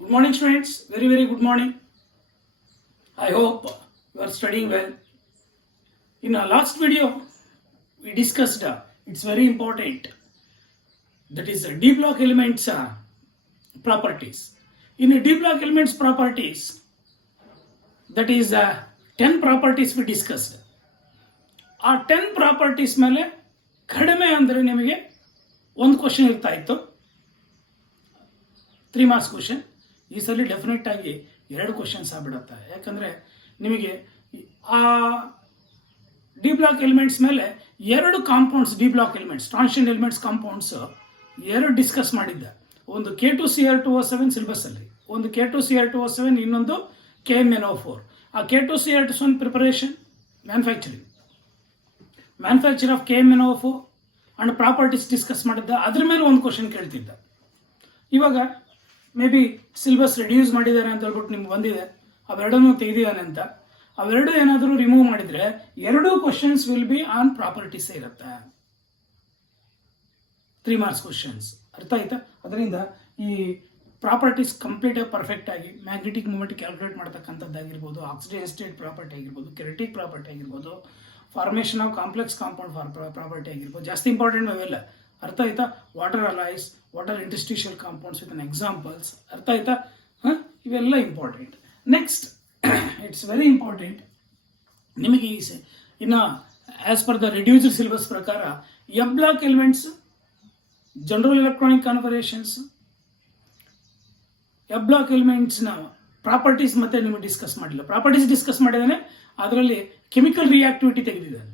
Good morning, students. Very good morning. I hope you are studying well. In our last video, we discussed it's very important. That is D block elements properties. In D block elements properties, that is 10 properties we discussed. ಆ 10 properties ಮೇಲೆ ಕಡಿಮೆ ಅಂದರೆ ನಿಮಗೆ ಒಂದು question ಇರ್ತಾ ಇತ್ತು, 3 marks question. ಈ ಸಲ ಡೆಫಿನೆಟ್ ಆಗಿ 2 ಕ್ವಶನ್ಸ್ ಆಗ್ಬಿಡುತ್ತೆ. ಯಾಕಂದರೆ ನಿಮಗೆ ಆ ಡಿ ಬ್ಲಾಕ್ ಎಲಿಮೆಂಟ್ಸ್ ಮೇಲೆ 2 compounds, D block elements, transition elements compounds 2 discuss ಮಾಡಿದ್ದೆ. ಒಂದು K2Cl2O7 ಸಿಲೆಬಸ್ಸಲ್ಲಿ, ಒಂದು K2Cl2O7, ಇನ್ನೊಂದು KMnO4. ಆ K2Cl2O7 preparation, manufacture of KMnO4 and properties discuss ಮಾಡಿದ್ದ. ಅದ್ರ ಮೇಲೆ ಒಂದು ಕ್ವಶನ್ ಕೇಳ್ತಿದ್ದ. ಇವಾಗ ಮೇ ಬಿ ಸಿಲೆಬಸ್ ರಿಡ್ಯೂಸ್ ಮಾಡಿದ್ದಾರೆ ಅಂತ ಹೇಳ್ಬಿಟ್ಟು ನಿಮ್ಗೆ ಬಂದಿದೆ, ಅವೆರಡನ್ನೂ ತೆಗೆದಿದ್ದಾನೆ ಅಂತ. ಅವೆರಡು ಏನಾದರೂ ರಿಮೂವ್ ಮಾಡಿದರೆ 2 questions will be on properties ಇರುತ್ತೆ, 3 ಮಾರ್ಕ್ಸ್ ಕ್ವಶನ್ಸ್. ಅರ್ಥ ಆಯ್ತಾ? ಅದರಿಂದ ಈ ಪ್ರಾಪರ್ಟೀಸ್ ಕಂಪ್ಲೀಟಾಗಿ ಪರ್ಫೆಕ್ಟ್ ಆಗಿ ಮ್ಯಾಗ್ನೆಟಿಕ್ ಮೂಮೆಂಟ್ ಕ್ಯಾಲ್ಕುಲೇಟ್ ಮಾಡ್ತಕ್ಕಂಥದ್ದಾಗಿರ್ಬೋದು, ಆಕ್ಸಿಡೇಷನ್ ಸ್ಟೇಟ್ ಪ್ರಾಪರ್ಟಿ ಆಗಿರ್ಬೋದು, ಕೆರೆಟಿಕ್ ಪ್ರಾಪರ್ಟಿ ಆಗಿರ್ಬೋದು, formation of complex compound property ಆಗಿರ್ಬೋದು, ಜಾಸ್ತಿ ಇಂಪಾರ್ಟೆಂಟ್ ಅವೆಲ್ಲ. ಅರ್ಥ ಆಯ್ತಾ? Water alloys, water interstitial compounds with examples. ಅರ್ಥ ಆಯ್ತಾ? ಇವೆಲ್ಲ important. Next, it's very important ನಿಮಗೆ ಇನ್ನು as per the reduced syllabus ಪ್ರಕಾರ F block elements, general electronic configurations, F block ಎಲಿಮೆಂಟ್ಸ್ನ ಪ್ರಾಪರ್ಟೀಸ್ ಮತ್ತೆ ನಿಮಗೆ ಡಿಸ್ಕಸ್ ಮಾಡಿಲ್ಲ. ಪ್ರಾಪರ್ಟೀಸ್ ಡಿಸ್ಕಸ್ ಮಾಡಿದ್ದಾನೆ, ಅದರಲ್ಲಿ ಕೆಮಿಕಲ್ ರಿಯಾಕ್ಟಿವಿಟಿ ತೆಗೆದಿದ್ದಾನೆ.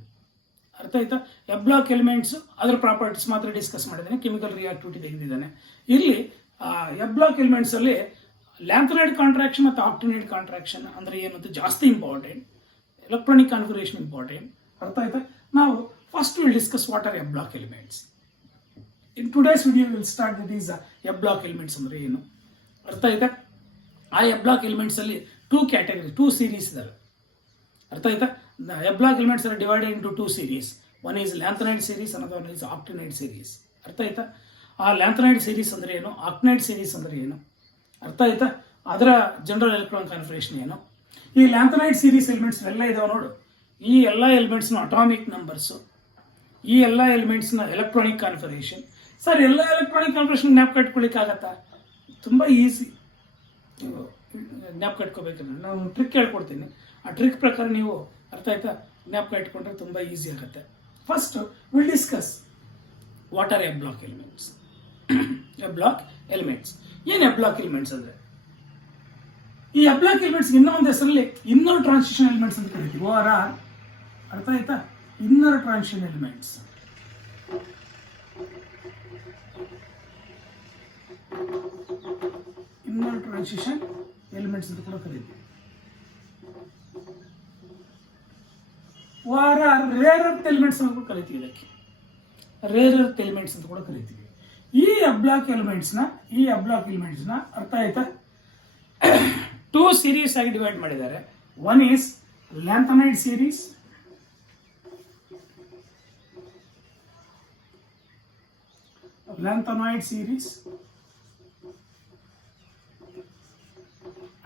ಅರ್ಥ ಆಯ್ತಾ? ಎಫ್ ಬ್ಲಾಕ್ ಎಲಿಮೆಂಟ್ಸ್ ಅದರ ಪ್ರಾಪರ್ಟೀಸ್ ಮಾತ್ರ ಡಿಸ್ಕಸ್ ಮಾಡಿದ್ದಾನೆ, ಕೆಮಿಕಲ್ ರಿಯಾಕ್ಟಿವಿಟಿ ತೆಗೆದಿದ್ದಾನೆ. ಇಲ್ಲಿ ಎಫ್ ಬ್ಲಾಕ್ ಎಲಿಮೆಂಟ್ಸ್ ಅಲ್ಲಿ ಲ್ಯಾಂಥನೈಡ್ ಕಾಂಟ್ರಾಕ್ಷನ್ ಮತ್ತು ಆಕ್ಟಿನೈಡ್ ಕಾಂಟ್ರಾಕ್ಷನ್ ಅಂದ್ರೆ ಏನು ಅಂತ ಜಾಸ್ತಿ ಇಂಪಾರ್ಟೆಂಟ್, ಎಲೆಕ್ಟ್ರಾನಿಕ್ ಕಾನ್ಫಿಗರೇಷನ್ ಇಂಪಾರ್ಟೆಂಟ್. ಅರ್ಥ ಆಯ್ತಾ? ನಾವು first will discuss what are F block elements. In today's video will start with is F block elements ಅಂದ್ರೆ ಏನು. ಅರ್ಥ ಆಯ್ತಾ? ಆ ಎಫ್ ಬ್ಲಾಕ್ ಎಲಿಮೆಂಟ್ಸ್ ಅಲ್ಲಿ 2 ಕ್ಯಾಟಗರಿ, 2 ಸೀರೀಸ್ ಇದಾವೆ. ಅರ್ಥ ಆಯ್ತಾ? F block elements are divided into 2 series. One is lanthanide series, another one is actinide series. ಅರ್ಥ ಆಯ್ತಾ? ಆ ಲ್ಯಾಂಥನೈಡ್ ಸೀರೀಸ್ ಅಂದ್ರೆ ಏನು, ಆಕ್ಟಿನೈಡ್ ಸೀರೀಸ್ ಅಂದ್ರೆ ಏನು, ಅರ್ಥ ಆಯ್ತಾ? ಅದರ ಜನರಲ್ ಎಲೆಕ್ಟ್ರಾನ್ ಕಾನ್ಫಿಗರೇಷನ್ ಏನು. ಈ ಲ್ಯಾಂಥನೈಡ್ ಸೀರೀಸ್ ಎಲಿಮೆಂಟ್ಸ್ ಎಲ್ಲ ಇದಾವೆ ನೋಡು. ಈ ಎಲ್ಲ ಎಲಿಮೆಂಟ್ಸ್ನ ಅಟಾಮಿಕ್ ನಂಬರ್ಸು, ಈ ಎಲ್ಲ ಎಲಿಮೆಂಟ್ಸ್ನ ಎಲೆಕ್ಟ್ರಾನಿಕ್ ಕಾನ್ಫಿಗರೇಷನ್. ಸರ್, ಎಲ್ಲ ಎಲೆಕ್ಟ್ರಾನಿಕ್ ಕಾನ್ಫಿಗರೇಷನ್ ಜ್ಞಾಪಕ ಇಟ್ಕೊಳ್ಳಿಕ್ಕಾಗತ್ತಾ? ತುಂಬ ಈಸಿ. ನೀವು ಜ್ಞಾಪಕ ಇಟ್ಕೋಬೇಕಂದ್ರೆ ನಾನು ಟ್ರಿಕ್ ಹೇಳ್ಕೊಡ್ತೀನಿ. ಆ ಟ್ರಿಕ್ ಪ್ರಕಾರ ನೀವು, ಅರ್ಥ ಆಯ್ತಾ, ಜ್ಞಾಪಕ ಇಟ್ಕೊಂಡ್ರೆ ತುಂಬ ಈಸಿ ಆಗುತ್ತೆ. First will discuss what are F block elements. F block elements ಏನು? ಎಫ್ ಬ್ಲಾಕ್ ಎಲಿಮೆಂಟ್ಸ್ ಅಂದರೆ, ಈ ಎಫ್ ಬ್ಲಾಕ್ ಎಲಿಮೆಂಟ್ಸ್ ಇನ್ನೊಂದು ಹೆಸರಲ್ಲಿ ಇನ್ನರ್ ಟ್ರಾನ್ಸಿಷನ್ ಎಲಿಮೆಂಟ್ಸ್ ಅಂತ ಕರಿತೀವಿ, OR. ಅರ್ಥ ಆಯ್ತಾ? Inner transition elements. Inner transition elements ಅಂತ ಕೂಡ ಕರಿತೀವಿ. OR ರೇರ್ ಅರ್ತ್ ಎಲಿಮೆಂಟ್ಸ್ ಅಂತ ಕೂಡ ಕರಿತೀವಿ. ಇದಕ್ಕೆ ರೇರ್ ಅರ್ತ್ ಎಲಿಮೆಂಟ್ಸ್ ಅಂತ ಕೂಡ ಕರಿತೀವಿ. ಈ ಎಫ್ ಬ್ಲಾಕ್ ಎಲಿಮೆಂಟ್ಸ್ನ ಅರ್ಥ ಆಯ್ತಾ, 2 ಸೀರೀಸ್ ಆಗಿ ಡಿವೈಡ್ ಮಾಡಿದ್ದಾರೆ. One is lanthanide series,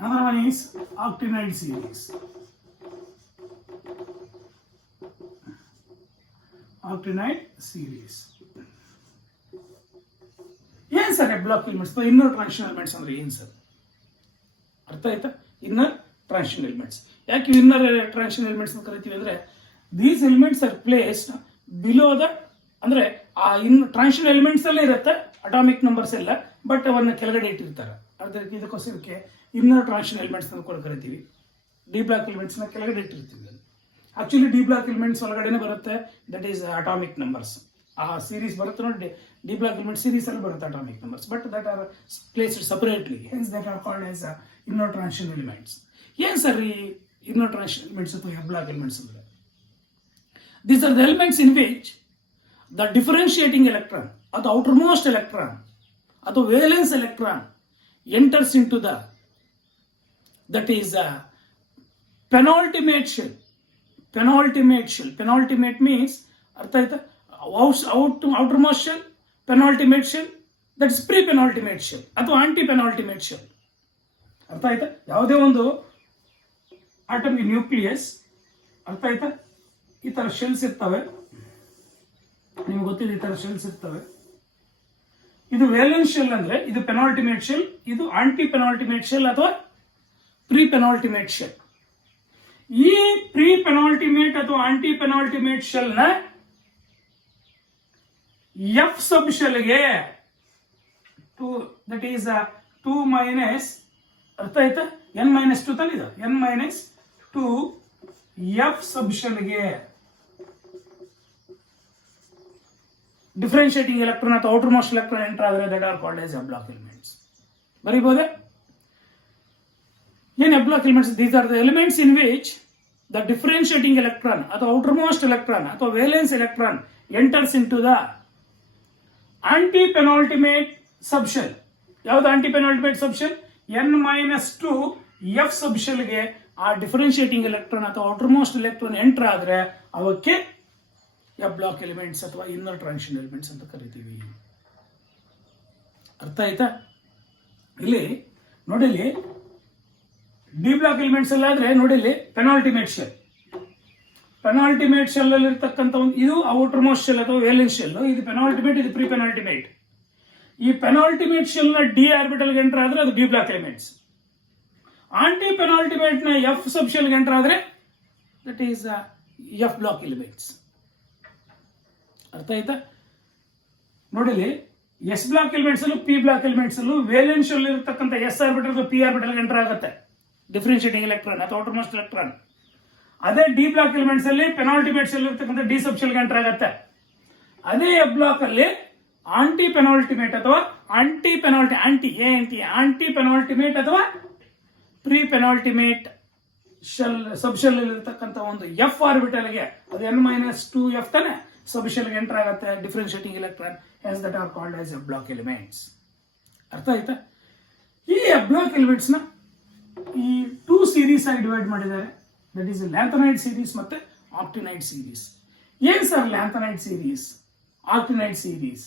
another one is actinide series. ಏನ್ sir F block elements? Inner transition elements ಅಂದ್ರೆ ಏನ್ ಸರ್? ಅರ್ಥ ಆಯ್ತಾ? Inner transition elements. ಯಾಕೆ ಇನ್ನರ್ ಟ್ರಾನ್ಸಿಷನ್ ಎಲಿಮೆಂಟ್ಸ್ ಅಂತ ಕರಿತೀವಿ ಅಂದ್ರೆ, these elements are placed below the, ಅಂದ್ರೆ ಆ ಟ್ರಾನ್ಸಿಷನ್ ಎಲಿಮೆಂಟ್ಸ್ ಅಲ್ಲೇ ಇರುತ್ತೆ ಅಟಾಮಿಕ್ ನಂಬರ್ಸ್ ಎಲ್ಲ, ಬಟ್ ಅವನ್ನ ಕೆಳಗಡೆ ಇಟ್ಟಿರ್ತಾರೆ. ಅದಕ್ಕೆ ಇದಕ್ಕೋಸ್ಕರಕ್ಕೆ ಇನ್ನರ್ ಟ್ರಾನ್ಸಿಷನ್ ಎಲಿಮೆಂಟ್ಸ್ ಅಂತ ಕೂಡ ಕರಿತೀವಿ. ಡಿ ಬ್ಲಾಕ್ ಎಲಿಮೆಂಟ್ಸ್ ನ ಕೆಳಗಡೆ ಇಟ್ಟಿರ್ತೀವಿ. ಆಕ್ಚುಲಿ ಡಿ ಬ್ಲಾಕ್ ಎಲಿಮೆಂಟ್ಸ್ ಒಳಗಡೆನೆ ಬರುತ್ತೆ, ದಟ್ ಈಸ್ ಅಟಾಮಿಕ್ ನಂಬರ್ಸ್. ಆ ಸೀರೀಸ್ ಬರುತ್ತೆ ನೋಡಿ, ಡಿ ಬ್ಲಾಕ್ ಎಲಿಮೆಂಟ್ ಸೀರೀಸ್ ಅಲ್ಲಿ ಬರುತ್ತೆ atomic numbers, but that are placed separately, hence that are called as inner transition elements. ಏನ್ ಸರ್ ಈ ಇನ್ನರ್ ಟ್ರಾನ್ಸಿಷನ್ ಎಲಿಮೆಂಟ್ಸ್ ಅಥವಾ ಎಫ್ ಬ್ಲಾಕ್ ಎಲಿಮೆಂಟ್ಸ್ ಅಂದ್ರೆ? These are the elements in which the differentiating electron ಅಥವಾ outermost electron ಅಥವಾ valence electron enters into the, that is penultimate shell. Penultimate means ಅರ್ಥ ಆಯ್ತಾ? outermost shell, penultimate shell, that is pre-penultimate shell ಅಥವಾ anti-penultimate shell. ಅರ್ಥ ಆಯ್ತಾ? ಯಾವುದೇ ಒಂದು ಆಟಮ್ಗೆ nucleus, ಅರ್ಥ ಆಯ್ತಾ, ಈ ತರ ಶೆಲ್ಸ್ ಇರ್ತವೆ, ನಿಮ್ಗೆ ಗೊತ್ತಿದೆ ಈ ತರ ಶೆಲ್ಸ್ ಇರ್ತವೆ. ಇದು ವೇಲೆನ್ಸ್ ಶೆಲ್ ಅಂದ್ರೆ ಇದು ಪೆನಾಲ್ಟಿಮೇಟ್ ಶೆಲ್, ಇದು ಆಂಟಿ ಪೆನಾಲ್ಟಿಮೇಟ್ ಶೆಲ್ ಅಥವಾ ಪ್ರೀ ಪೆನಾಲ್ಟಿಮೇಟ್ ಶೆಲ್. ಈ ಪ್ರೀ ಪೆನಾಲ್ಟಿಮೇಟ್ ಅಥವಾ ಆಂಟಿ ಪೆನಾಲ್ಟಿಮೇಟ್ ಶೆಲ್ ನ ಎಫ್ ಸಬ್ ಶೆಲ್ಗೆ ದಟ್ ಈಸ್ 2 ಮೈನಸ್, ಅರ್ಥ ಆಯ್ತಾ, n-2 ತಂದಿದ, n-2 ಎಫ್ ಸಬ್ ಶೆಲ್ಗೆ ಡಿಫರೆನ್ಶಿಯೇಟಿಂಗ್ ಎಲೆಕ್ಟ್ರಾನ್ ಅಥವಾ ಔಟರ್ ಮೋಸ್ಟ್ ಎಲೆಕ್ಟ್ರಾನ್ ಎಂಟರ್ ಆದರೆ that are called as a block elements. ಬರೀಬಹುದೇ? ಏನ್ a block elements? These are the elements in which the differentiating electron ಅಥವಾ ಔಟರ್ ಮೋಸ್ಟ್ ಎಲೆಕ್ಟ್ರಾನ್ ಅಥವಾ valence electron enters into the antepenultimate subshell. ಯಾವ್ದು antepenultimate subshell? n-2 f ಸಬ್ಶೆಲ್ಗೆ ಆ differentiating electron ಅಥವಾ outer most electron enter ಆದ್ರೆ ಅವಕ್ಕೆ block elements ಅಥವಾ inner transition elements ಅಂತ ಕರಿತೀವಿ. ಅರ್ಥ ಆಯ್ತಾ? ಇಲ್ಲಿ ನೋಡಿಲಿ ಡಿ ಬ್ಲಾಕ್ ಎಲಿಮೆಂಟ್ಸ್ ಎಲ್ಲ ಆದ್ರೆ ನೋಡಿಲಿ ಪೆನಾಲ್ಟಿಮೇಟ್ ಶೆಲ್, ಪೆನಾಲ್ಟಿಮೇಟ್ ಶೆಲ್ ಅಲ್ಲಿ ಇರ್ತಕ್ಕಂಥ ಒಂದು ಇದು ಔಟರ್ ಮೋಸ್ಟ್ ಶೆಲ್ ಅಥವಾ ವೇಲೆನ್ಸ್ ಶೆಲ್, ಇದು ಪೆನಾಲ್ಟಿಮೇಟ್, ಇದು ಪ್ರೀ ಪೆನಾಲ್ಟಿಮೇಟ್. ಈ ಪೆನಾಲ್ಟಿಮೇಟ್ ಶೆಲ್ ನ ಡಿ ಆರ್ಬಿಟಲ್ ಎಂಟರ್ ಆದ್ರೆ ಅದು D block elements. Ante penultimate ನ ಎಫ್ ಸಬ್ ಶೆಲ್ ಎಂಟರ್ ಆದ್ರೆ that is F block elements. ಅರ್ಥ ಆಯ್ತಾ? ನೋಡಿಲಿ ಎಸ್ ಬ್ಲಾಕ್ ಎಲಿಮೆಂಟ್ಸ್ ಅಲ್ಲೂ ಪಿ ಬ್ಲಾಕ್ ಎಲಿಮೆಂಟ್ಸ್ ಅಲ್ಲೂ ವೇಲೆನ್ಸ್ ಶೆಲ್ ಇರತಕ್ಕಂಥ S orbital P orbital enter ಆಗುತ್ತೆ ಡಿಫರೆನ್ಶಿಯೇಟಿಂಗ್ ಎಲೆಕ್ಟ್ರಾನ್ ಅಥವಾ ಔಟರ್ ಮೋಸ್ಟ್ ಎಲೆಕ್ಟ್ರಾನ್. ಅದೇ ಡಿ ಬ್ಲಾಕ್ ಎಲಿಮೆಂಟ್ಸ್ ಅಲ್ಲಿ ಪೆನಾಲ್ಟಿಮೇಟ್ ಶೆಲ್ ಇರತಕ್ಕಂಥ ಡಿ ಸಬ್ ಶೆಲ್ ಎಂಟರ್ ಆಗುತ್ತೆ. ಅದೇ ಎಫ್ ಬ್ಲಾಕ್ ಅಲ್ಲಿ ಆಂಟಿ ಪೆನಾಲ್ಟಿಮೇಟ್ ಅಥವಾ ಆಂಟಿ ಪೆನಾಲ್ಟಿಮೇಟ್ ಅಥವಾ ಪ್ರೀ ಪೆನಾಲ್ಟಿಮೇಟ್ ಶೆಲ್ ಸಬ್ ಶೆಲ್ ಇರತಕ್ಕಂಥ ಒಂದು ಎಫ್ ಆರ್ಬಿಟಲ್ಗೆ ಅದು n-2 ಎಫ್ ತಾನೆ ಸಬ್ ಶೆಲ್ಗೆ ಎಂಟರ್ ಆಗುತ್ತೆ differentiating electron, hence that are called as block elements. ಅರ್ಥ ಆಯ್ತಾ? ಈ ಬ್ಲಾಕ್ ಎಲಿಮೆಂಟ್ಸ್ ನ ಈ 2 ಸೀರೀಸ್ ಆಗಿ ಡಿವೈಡ್ ಮಾಡಿದ್ದಾರೆ. ದಟ್ ಈಸ್ ಲ್ಯಾಂಥನೈಡ್ ಸೀರೀಸ್ ಮತ್ತೆ ಆಕ್ಟಿನೈಡ್ ಸೀರೀಸ್. ಏನ್ sir lanthanide series, actinide series?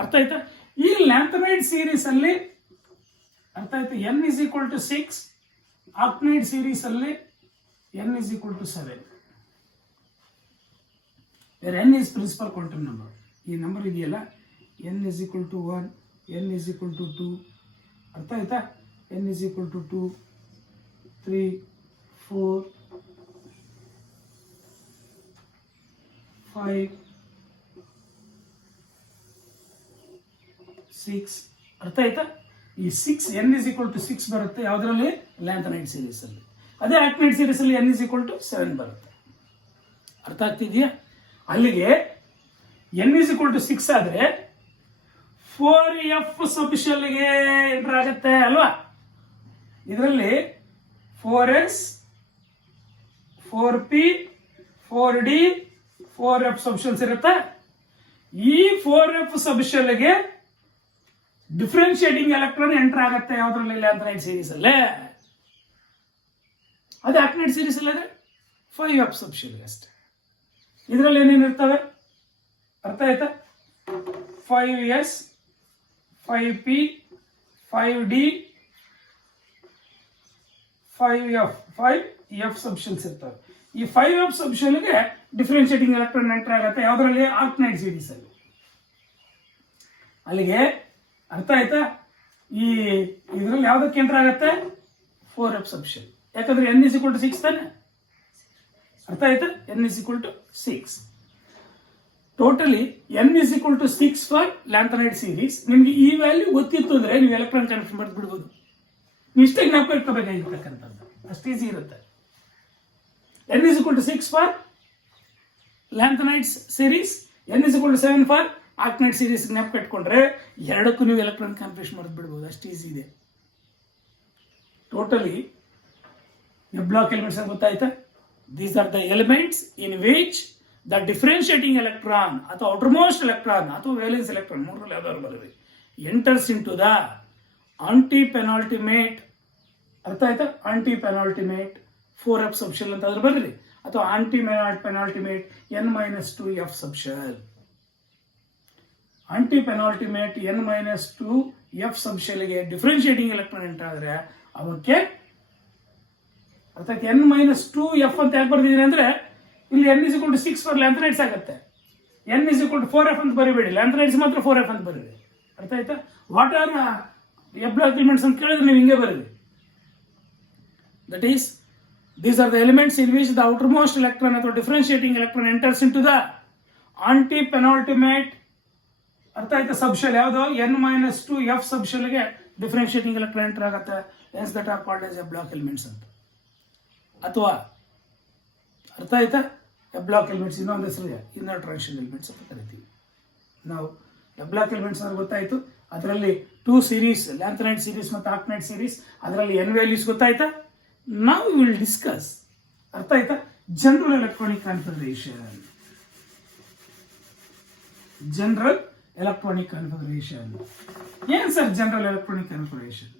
ಅರ್ಥ ಆಯ್ತಾ? ಈ ಲ್ಯಾಂಥನೈಡ್ ಸೀರೀಸ್ ಅಲ್ಲಿ ಅರ್ಥ ಆಯ್ತಾ n=6, ಆಕ್ಟಿನೈಡ್ ಸೀರೀಸ್ ಅಲ್ಲಿ n=7. where n is principal quantum number. ಈ ನಂಬರ್ ಇದೆಯಲ್ಲ n=1, n=2, ಅರ್ಥ ಆಯ್ತಾ? n=2, 3, 4, 5, 6, ಅರ್ಥ ಆಯ್ತಾ? ಈ 6 n=6 ಬರುತ್ತೆ ಯಾವ್ದ್ರಲ್ಲಿ? ಲ್ಯಾಂಥನೈಡ್ ಸೀರೀಸ್ ಅಲ್ಲಿ. ಅದೇ ಆಕ್ಟಿನೈಡ್ ಸೀರೀಸ್ ಅಲ್ಲಿ n=7 ಬರುತ್ತೆ. ಅರ್ಥ ಆಗ್ತಿದೆಯಾ? ಅಲ್ಲಿಗೆ n=6 ಆದ್ರೆ 4f ಸಬ್ ಶೆಲ್ಗೆ ಎಂಟರ್ ಆಗುತ್ತೆ ಅಲ್ವಾ? ಇದರಲ್ಲಿ 4s, 4p, 4d, 4f ಸಬ್ ಶೆಲ್ಸ್ ಇರುತ್ತೆ. ಈ 4f ಸಬ್ ಶೆಲ್ಗೆ ಡಿಫರೆನ್ಶಿಯೇಟಿಂಗ್ ಎಲೆಕ್ಟ್ರಾನ್ ಎಂಟರ್ ಆಗುತ್ತೆ ಯಾವ್ದ್ರಲ್ಲಿ? ಲ್ಯಾಂಥನೈಡ್ ಸೀರೀಸ್ ಅಲ್ಲೇ. ಅದೇ ಆಕ್ಟಿನೈಡ್ ಸೀರೀಸ್ ಅಲ್ಲಿ ಆದ್ರೆ 5f ಸಬ್ ಶೆಲ್ ಅಷ್ಟೇ. ಇದರಲ್ಲಿ ಏನೇನಿರ್ತವೆ? ಅರ್ಥ ಆಯ್ತಾ? 5s, 5p, 5d, 5f ಸಬ್ ಶೆಲ್ಸ್ ಇರ್ತವೆ. ಈ 5f ಸಬ್ ಶೆಲ್ಗೆ ಡಿಫರೆನ್ಶಿಯೇಟಿಂಗ್ ಎಲೆಕ್ಟ್ರಾನ್ ಎಂಟರ್ ಆಗುತ್ತೆ ಯಾವ್ದ್ರಲ್ಲಿ? ಆಕ್ಟಿನೈಡ್ ಸೀರೀಸ್ ಅಲ್ಲಿ. ಅಲ್ಲಿಗೆ ಅರ್ಥ ಆಯ್ತಾ? ಈ ಇದರಲ್ಲಿ ಯಾವ್ದಕ್ಕೆ ಎಂಟರ್ ಆಗುತ್ತೆ? 4f ಸಬ್ ಶೆಲ್. ಯಾಕಂದ್ರೆ n=6 ತಾನೆ. ಅರ್ಥ ಆಯ್ತಾ? n=6. Totally n=6 for lanthanide series. ನಿಮ್ಗೆ ಈ ವ್ಯಾಲ್ಯೂ ಗೊತ್ತಿತ್ತು ಅಂದ್ರೆ ನೀವು ಎಲೆಕ್ಟ್ರಾನ್ ಕನ್ಫರ್ಮ್ ಮಾಡಿ ಬಿಡ್ಬೋದು. ನೀವು ಇಷ್ಟೇ ಜ್ಞಾಪಕ ಇಟ್ಕೋಬೇಕಾಗಿರ್ತಕ್ಕಂಥದ್ದು, ಅಷ್ಟು ಈಸಿ ಇರುತ್ತೆ. n=6 for lanthanide series, n=7 for actinide series ಜ್ಞಾಪಕ ಇಟ್ಕೊಂಡ್ರೆ ಎರಡಕ್ಕೂ ನೀವು ಎಲೆಕ್ಟ್ರಾನ್ ಕನ್ಫ್ಯೂಷನ್ ಮಾಡಿ ಬಿಡ್ಬೋದು, ಅಷ್ಟು ಈಸಿ ಇದೆ. ಟೋಟಲಿ ಬ್ಲಾಕ್ ಎಲಿಮೆಂಟ್ಸ್ ಗೊತ್ತಾಯ್ತಾ? These are the elements in which the differentiating electron ಅಥವಾ outermost electron ಅಥವಾ valence electron ಮೂರರಲ್ಲಿ ಯಾವ್ದಾದ್ರು ಬರಲಿ enters into the anti-penultimate, ಅರ್ಥ ಆಯ್ತಾ? anti-penultimate 4f subshell ಅಂತ ಅದ್ರ ಬರಲಿ, ಅಥವಾ anti-penultimate n-2f subshell. anti-penultimate n-2f subshell ಗೆ ಡಿಫರೆನ್ಶಿಯೇಟಿಂಗ್ ಎಲೆಕ್ಟ್ರಾನ್ ಎಂಟರ್ ಆದ್ರೆ ಅವಕ್ಕೆ ಅರ್ಥಾತ್ n-2f ಅಂತ ಯಾಕೆ ಬರ್ದಿದ್ದೀನಿ ಅಂದ್ರೆ ಇಲ್ಲಿ n=6 ಫಾರ್ ಲ್ಯಾಂಥನೈಡ್ಸ್ ಆಗುತ್ತೆ. n=4f ಅಂತ ಬರಿಬೇಡಿ, ಲ್ಯಾಂಥನೈಡ್ಸ್ ಮಾತ್ರ 4f ಅಂತ ಬರೀರಿ. ಅರ್ಥ ಆಯ್ತಾ? What are F block elements ಅಂತ ಕೇಳಿದ್ರೆ ನೀವು ಹಿಂಗೆ ಬರೀರಿ. That is these are the elements in which the outermost electron ಅಥವಾ differentiating electron enters into the anti-penultimate ಅರ್ಥ ಆಯ್ತಾ ಸಬ್ಶೆಲ್ ಯಾವುದು n-2f ಸಬ್ಶೆಲ್ಗೆ ಡಿಫರೆನ್ಶಿಯೇಟಿಂಗ್ ಎಲೆಕ್ಟ್ರಾನ್ ಎಂಟರ್ ಆಗುತ್ತೆ. hence that are called as F block elements ಅಂತ. ಅಥವಾ ಅರ್ಥ ಆಯ್ತಾ? ಎಫ್ ಬ್ಲಾಕ್ ಎಲಿಮೆಂಟ್ಸ್ ಇನ್ನೊಂದು ಹೆಸರು ಇನ್ನರ್ ಟ್ರಾನ್ಸಿಷನ್ ಎಲಿಮೆಂಟ್ಸ್ ಅಂತ ಕರಿತೀವಿ ನಾವು. ಎಫ್ ಬ್ಲಾಕ್ ಎಲಿಮೆಂಟ್ಸ್ ಅಂದ್ರೆ ಗೊತ್ತಾಯ್ತು. ಅದರಲ್ಲಿ 2 ಸೀರೀಸ್, ಲ್ಯಾಂಥನೈಡ್ ಸೀರೀಸ್ ಮತ್ತು ಆಕ್ಟೈಡ್ ಸೀರೀಸ್, ಅದರಲ್ಲಿ n ವ್ಯಾಲ್ಯೂಸ್ ಗೊತ್ತಾಯ್ತಾ. Now we will discuss ಅರ್ಥ ಆಯ್ತಾ general electronic configuration. General electronic configuration ಏನ್ sir general electronic configuration?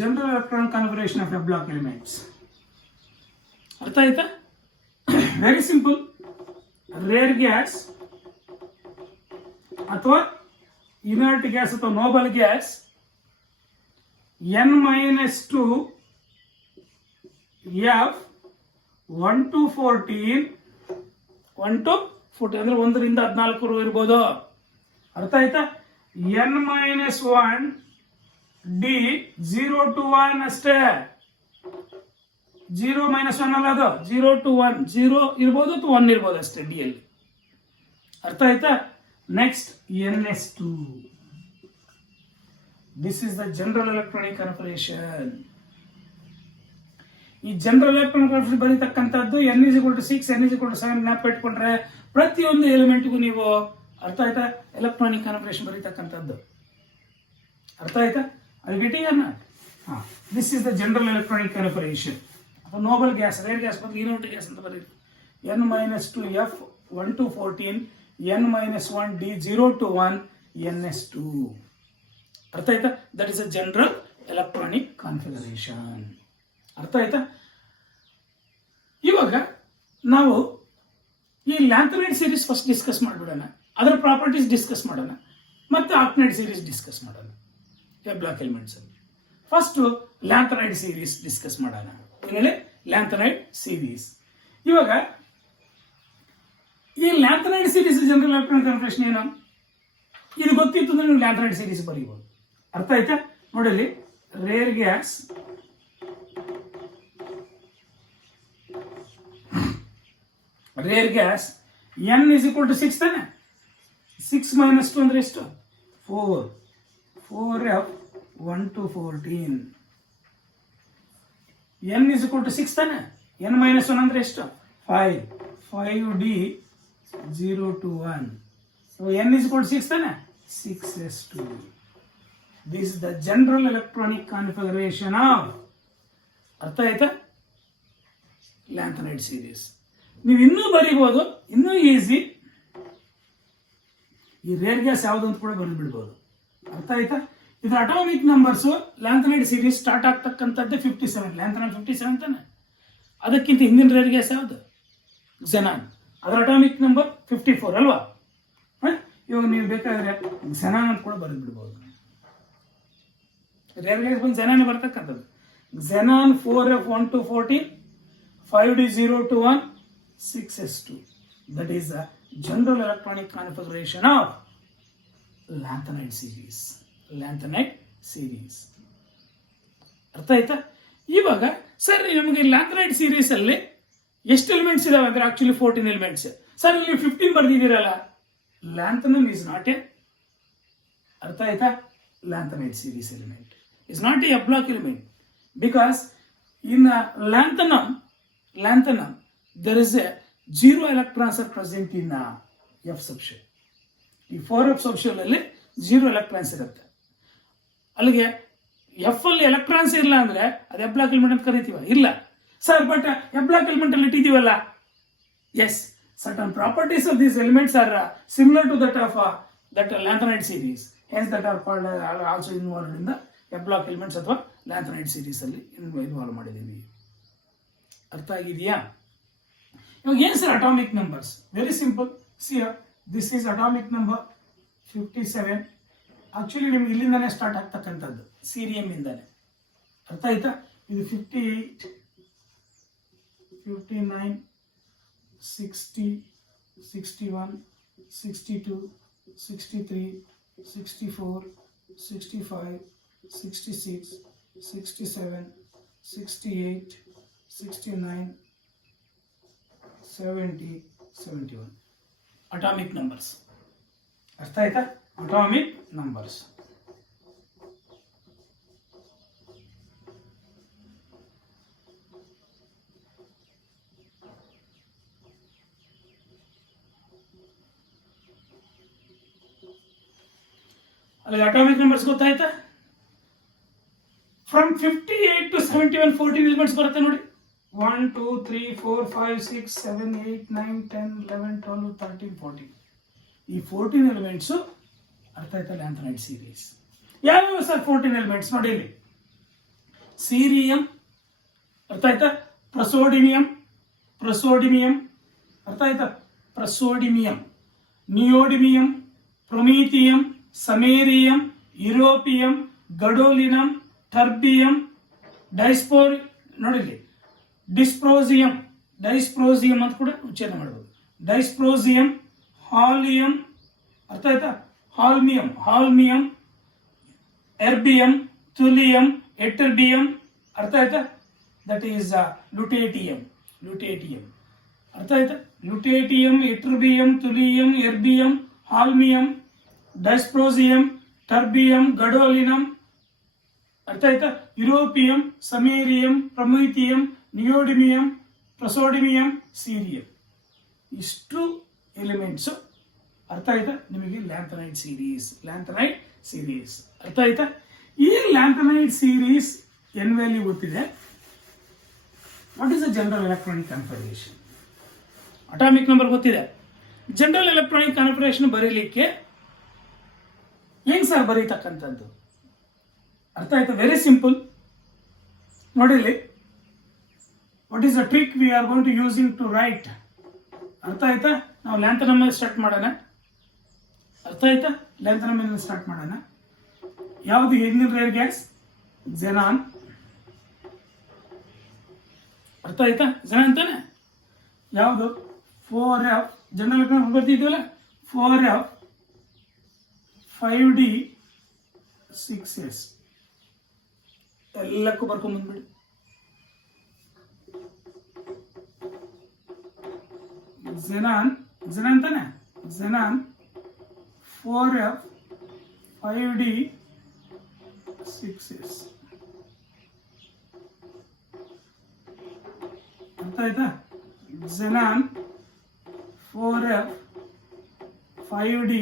General electronic configuration of f block elements. ಅರ್ಥ ಆಯ್ತಾ? Very simple. ರೇರ್ ಗ್ಯಾಸ್ ಅಥವಾ inert gas ಅಥವಾ noble gas n-2 f 1 to 14 ಅಂದ್ರೆ 1 ರಿಂದ 14 ಇರ್ಬೋದು. ಅರ್ಥ ಆಯ್ತಾ? n-1 d 0 to 1 ಅಷ್ಟೇ. 0-1 ಅಲ್ಲ, ಅದು 0 to 1, 0 ಇರ್ಬೋದು ಅಥವಾ 1 ಇರ್ಬೋದು ಅಷ್ಟೇ ಡಿ ಅಲ್ಲಿ. ಅರ್ಥ ಆಯ್ತಾ? Next ns2. This is the general electronic configuration. ಈ ಜನರಲ್ ಎಲೆಕ್ಟ್ರಾನಿಕ್ ಕಾನ್ಫಿಗರೇಷನ್ ಬರೀತಕ್ಕಂಥದ್ದು n=6 n=7 ಜ್ಞಾಪ ಇಟ್ಕೊಂಡ್ರೆ ಪ್ರತಿಯೊಂದು ಎಲಿಮೆಂಟ್ಗೂ ನೀವು ಅರ್ಥ ಆಯ್ತಾ ಎಲೆಕ್ಟ್ರಾನಿಕ್ ಕಾನ್ಫಿಗರೇಷನ್ ಬರೀತಕ್ಕಂಥದ್ದು. ಅರ್ಥ ಆಯ್ತಾ? ಅದು ಗೆಟಿಂಗ್ ಅನ್ನ. This is the general electronic configuration. Noble gas, rare gas ಬಂದು ಇನರ್ಟ್ ಗ್ಯಾಸ್ ಅಂತ ಬರೀರಿ. n-2 f 1 to 14 n-1 d 0 to 1 ns2. ಅರ್ಥ ಆಯ್ತಾ? That is a general electronic configuration. ಅರ್ಥ ಆಯ್ತಾ? ಇವಾಗ ನಾವು ಈ ಲ್ಯಾಂಥನೈಡ್ ಸೀರೀಸ್ ಫಸ್ಟ್ ಡಿಸ್ಕಸ್ ಮಾಡಿಬಿಡೋಣ, ಅದರ ಪ್ರಾಪರ್ಟೀಸ್ ಡಿಸ್ಕಸ್ ಮಾಡೋಣ, ಮತ್ತೆ ಆಕ್ಟೈಡ್ ಸೀರೀಸ್ ಡಿಸ್ಕಸ್ ಮಾಡೋಣ ಎಫ್ ಬ್ಲಾಕ್ ಎಲಿಮೆಂಟ್ಸ್ ಅಲ್ಲಿ. ಫಸ್ಟ್ ಲ್ಯಾಂಥನೈಡ್ ಸೀರೀಸ್ ಡಿಸ್ಕಸ್ ಮಾಡೋಣ. ಏನೇಳಿ ಲ್ಯಾಂಥನೈಡ್ ಸೀರೀಸ್. ಇವಾಗ ಈ lanthanide series general electronic configuration ಏನು ಇದು ಗೊತ್ತಿತ್ತು ಅಂದ್ರೆ ನೀವು ಲ್ಯಾಂಥನೈಡ್ ಸೀರೀಸ್ ಬರೀಬಹುದು. ಅರ್ಥ ಆಯ್ತಾ? ನೋಡಲಿ, ರೇರ್ ಗ್ಯಾಸ್ n=6 ತಾನೆ. 6 - 2 ಅಂದ್ರೆ ಎಷ್ಟು? 4f 1 to 14. n=6 ತಾನೆ. n-1 ಅಂದ್ರೆ ಎಷ್ಟು? 5d 0 to 1. So n=6 ತಾನೆ. 6s2. This is the general electronic configuration of ಅರ್ಥ ಆಯ್ತಾ ಲ್ಯಾಂಥನೈಡ್ ಸೀರೀಸ್. ನೀವು ಇನ್ನೂ ಬರೀಬಹುದು, ಇನ್ನೂ ಈಸಿ. ಈ ರೇರ್ ಗ್ಯಾಸ್ ಯಾವುದು ಅಂತ ಕೂಡ ಬಂದ್ಬಿಡ್ಬೋದು. ಅರ್ಥ ಆಯ್ತಾ? ಇದ್ರ atomic numbers lanthanide series start ಆಗ್ತಕ್ಕಂಥದ್ದೇ 57. ಲ್ಯಾಂಥನೈಡ್ 57 ತಾನೆ. ಅದಕ್ಕಿಂತ ಹಿಂದಿನ ರೇರ್ ಗ್ಯಾಸ್ ಯಾವುದು? ಝೆನಾನ್. ಅದರ ಅಟಾಮಿಕ್ ನಂಬರ್ 54 ಅಲ್ವಾ? ಇವಾಗ ನೀವು ಬೇಕಾದ್ರೆ ಝೆನಾನ್ ಅಂತ ಕೂಡ ಬರೆದ್ಬಿಡ್ಬೋದು. ರೇರ್ ಗ್ಯಾಸ್ ಬಂದು ಝೆನಾನ್ ಬರ್ತಕ್ಕಂಥದ್ದು. Xenon 4f 1 to 14 5d 0 to 1 6s2. That is the general electronic configuration of lanthanide series. Lanthanide series ಅರ್ಥ ಆಯ್ತಾ? ಇವಾಗ ಸರ್ ನಮಗೆ ಲ್ಯಾಂಥನೈಡ್ ಸೀರೀಸ್ ಅಲ್ಲಿ ಎಷ್ಟು ಎಲಿಮೆಂಟ್ಸ್ ಇದಾವೆ ಅಂದ್ರೆ ಆಕ್ಚುಲಿ 14 ಎಲಿಮೆಂಟ್ಸ್. ಸರ್ ಇಲ್ಲಿ 15 ಬರ್ದಿದ್ದೀರಲ್ಲ, ಲ್ಯಾಂಥನಮ್ ಇಸ್ ನಾಟ್ ಎ ಅರ್ಥ ಆಯ್ತಾ lanthanide series element is not a F block element because in lanthanum there is a 0 electrons are present in f subshell. ಈ 4f subshell ಅಲ್ಲಿ 0 electrons ಇರುತ್ತೆ. ಅಲ್ಲಿಗೆ F ಅಲ್ಲಿ electrons ಇಲ್ಲ ಅಂದ್ರೆ ಅದು ಎಫ್ ಬ್ಲಾಕ್ ಎಲಿಮೆಂಟ್ ಅಂತ ಕರಿತೀವ? ಇಲ್ಲ sir, but f block element ಅಲ್ಲಿ ಇಟ್ಟಿದೀವಲ್ಲ. Yes, certain properties of these elements are similar to that of that lanthanide series. Hence that are called also involved in the f block elements ಅಥವಾ lanthanide ಸೀರೀಸಲ್ಲಿ involve ಮಾಡಿದ್ದೀವಿ. ಅರ್ಥ ಆಗಿದೆಯಾ? ಇವಾಗ ಏನು sir atomic numbers? Very simple. See this is atomic number 57. Actually ನಿಮ್ಗೆ ಇಲ್ಲಿಂದಾನೇ start ಆಗ್ತಕ್ಕಂಥದ್ದು, ಸೀರಿಯಂ ಇಂದಾನೆ. ಅರ್ಥ ಆಯ್ತಾ? ಇದು 58, 59, 60, 61, 62, 63, 64, 65, 66, 67, 68, 69, 70, 71 ಅಟಾಮಿಕ್ ನಂಬರ್ಸ್. ಅರ್ಥ ಆಯ್ತಾ? Atomic numbers. ಅಲ್ಲಿ ಅಟಾಮಿಕ್ ನಂಬರ್ಸ್ ಗೊತ್ತಾಯ್ತಾ? ಫ್ರಮ್ 58 to 71 14 ಎಲಿಮೆಂಟ್ಸ್ ಬರುತ್ತೆ ನೋಡಿ. 1 2 3 4 5 6 7 8 9 10 11 12 13 14. ಈ 14 ಎಲಿಮೆಂಟ್ಸು ಅರ್ಥ ಆಯ್ತಾ? Lanthanide series. ಯಾವ್ಯಾವ ಸರ್ 14 ಎಲಿಮೆಂಟ್ಸ್ ನೋಡಿ ಇಲ್ಲಿ? ಸೀರಿಯಂ, ಅರ್ಥ ಆಯ್ತಾ? ಪ್ರಸೋಡಿಮಿಯಂ, ಅರ್ಥ ಆಯ್ತಾ? ಪ್ರಸೋಡಿಮಿಯಂ, ನಿಯೋಡಿಮಿಯಂ, ಪ್ರೊಮೀಥಿಯಂ, ಸಮೇರಿಯಂ, ಯುರೋಪಿಯಂ, ಗಡೋಲಿನಂ, ಟರ್ಬಿಯಂ, ನೋಡಿಲಿ ಡೈಸ್ಪ್ರೋಸಿಯಂ ಅಂತ ಕೂಡ ಉಚ್ಚಾರಣೆ ಮಾಡಬಹುದು. ಡೈಸ್ಪ್ರೋಸಿಯಂ, ಹಾಲಿಯಂ, ಅರ್ಥ ಆಯ್ತಾ? ಹಾಲ್ಮಿಯಂ, ಎರ್ಬಿಯಂ, ತುಲಿಯಂ, ಎಟರ್ಬಿಯಂ, ಅರ್ಥ ಆಯ್ತಾ? ದಟ್ ಈಸ್ ಲುಟೇಟಿಯಂ, ಅರ್ಥ ಆಯ್ತಾ? ಲುಟೇಟಿಯಂ, ಎಟರ್ಬಿಯಂ, ತುಲಿಯಂ, ಎರ್ಬಿಯಂ, ಹಾಲ್ಮಿಯಂ, ಡೈಸ್ಪ್ರೋಸಿಯಂ, ಟರ್ಬಿಯಂ, ಗಡೋಲಿನಂ, ಅರ್ಥ ಆಯ್ತಾ? Europium, samarium, promethium, neodymium, praseodymium, cerium. ಇಷ್ಟು ಎಲಿಮೆಂಟ್ಸು ಅರ್ಥ ಆಯ್ತಾ ನಿಮಗೆ? ಲ್ಯಾಂಥನೈಡ್ ಸೀರೀಸ್ ಅರ್ಥ ಆಯ್ತಾ? ಈ ಲ್ಯಾಂಥನೈಡ್ ಸೀರೀಸ್ ಎನ್ ವ್ಯಾಲ್ಯೂ ಗೊತ್ತಿದೆ. What is the general electronic configuration? Atomic number ಗೊತ್ತಿದೆ. ಜನರಲ್ ಎಲೆಕ್ಟ್ರಾನಿಕ್ ಕಾನ್ಫಿಗರೇಷನ್ ಬರೀಲಿಕ್ಕೆ ಹೆಂಗ್ ಸರ್ ಬರೀತಕ್ಕಂಥದ್ದು? ಅರ್ಥ ಆಯ್ತಾ? Very simple. ನೋಡಿಲಿ, what is the trick we are going to using to write? ಅರ್ಥ ಆಯ್ತಾ? ನಾವು ಲ್ಯಾಂಥನಮ್ ಸ್ಟಾರ್ಟ್ ಮಾಡೋಣ. ಅರ್ಥ ಆಯ್ತಾ? ಲ್ಯಾಂಥನಮ್ ಸ್ಟಾರ್ಟ್ ಮಾಡೋಣ. ಯಾವುದು ಹಿಂದಿನ ರೇರ್ ಗ್ಯಾಸ್? ಜೆನಾನ್. ಅರ್ಥ ಆಯ್ತಾ? ಜೆನಾನ್ ತಾನೆ. ಯಾವುದು? 4F general ಬರ್ತಿದ್ವಲ್ಲ, 4F 5D 6S. ಎಲ್ಲಕ್ಕೂ ಬರ್ಕೊಂಡ್ಬಂದ್ಬಿಡಿ. ಜೆನಾನ್ ತಾನೆ. Xenon 4F 5D 6S. ಅರ್ಥ ಆಯ್ತಾ? Xenon 4F 5D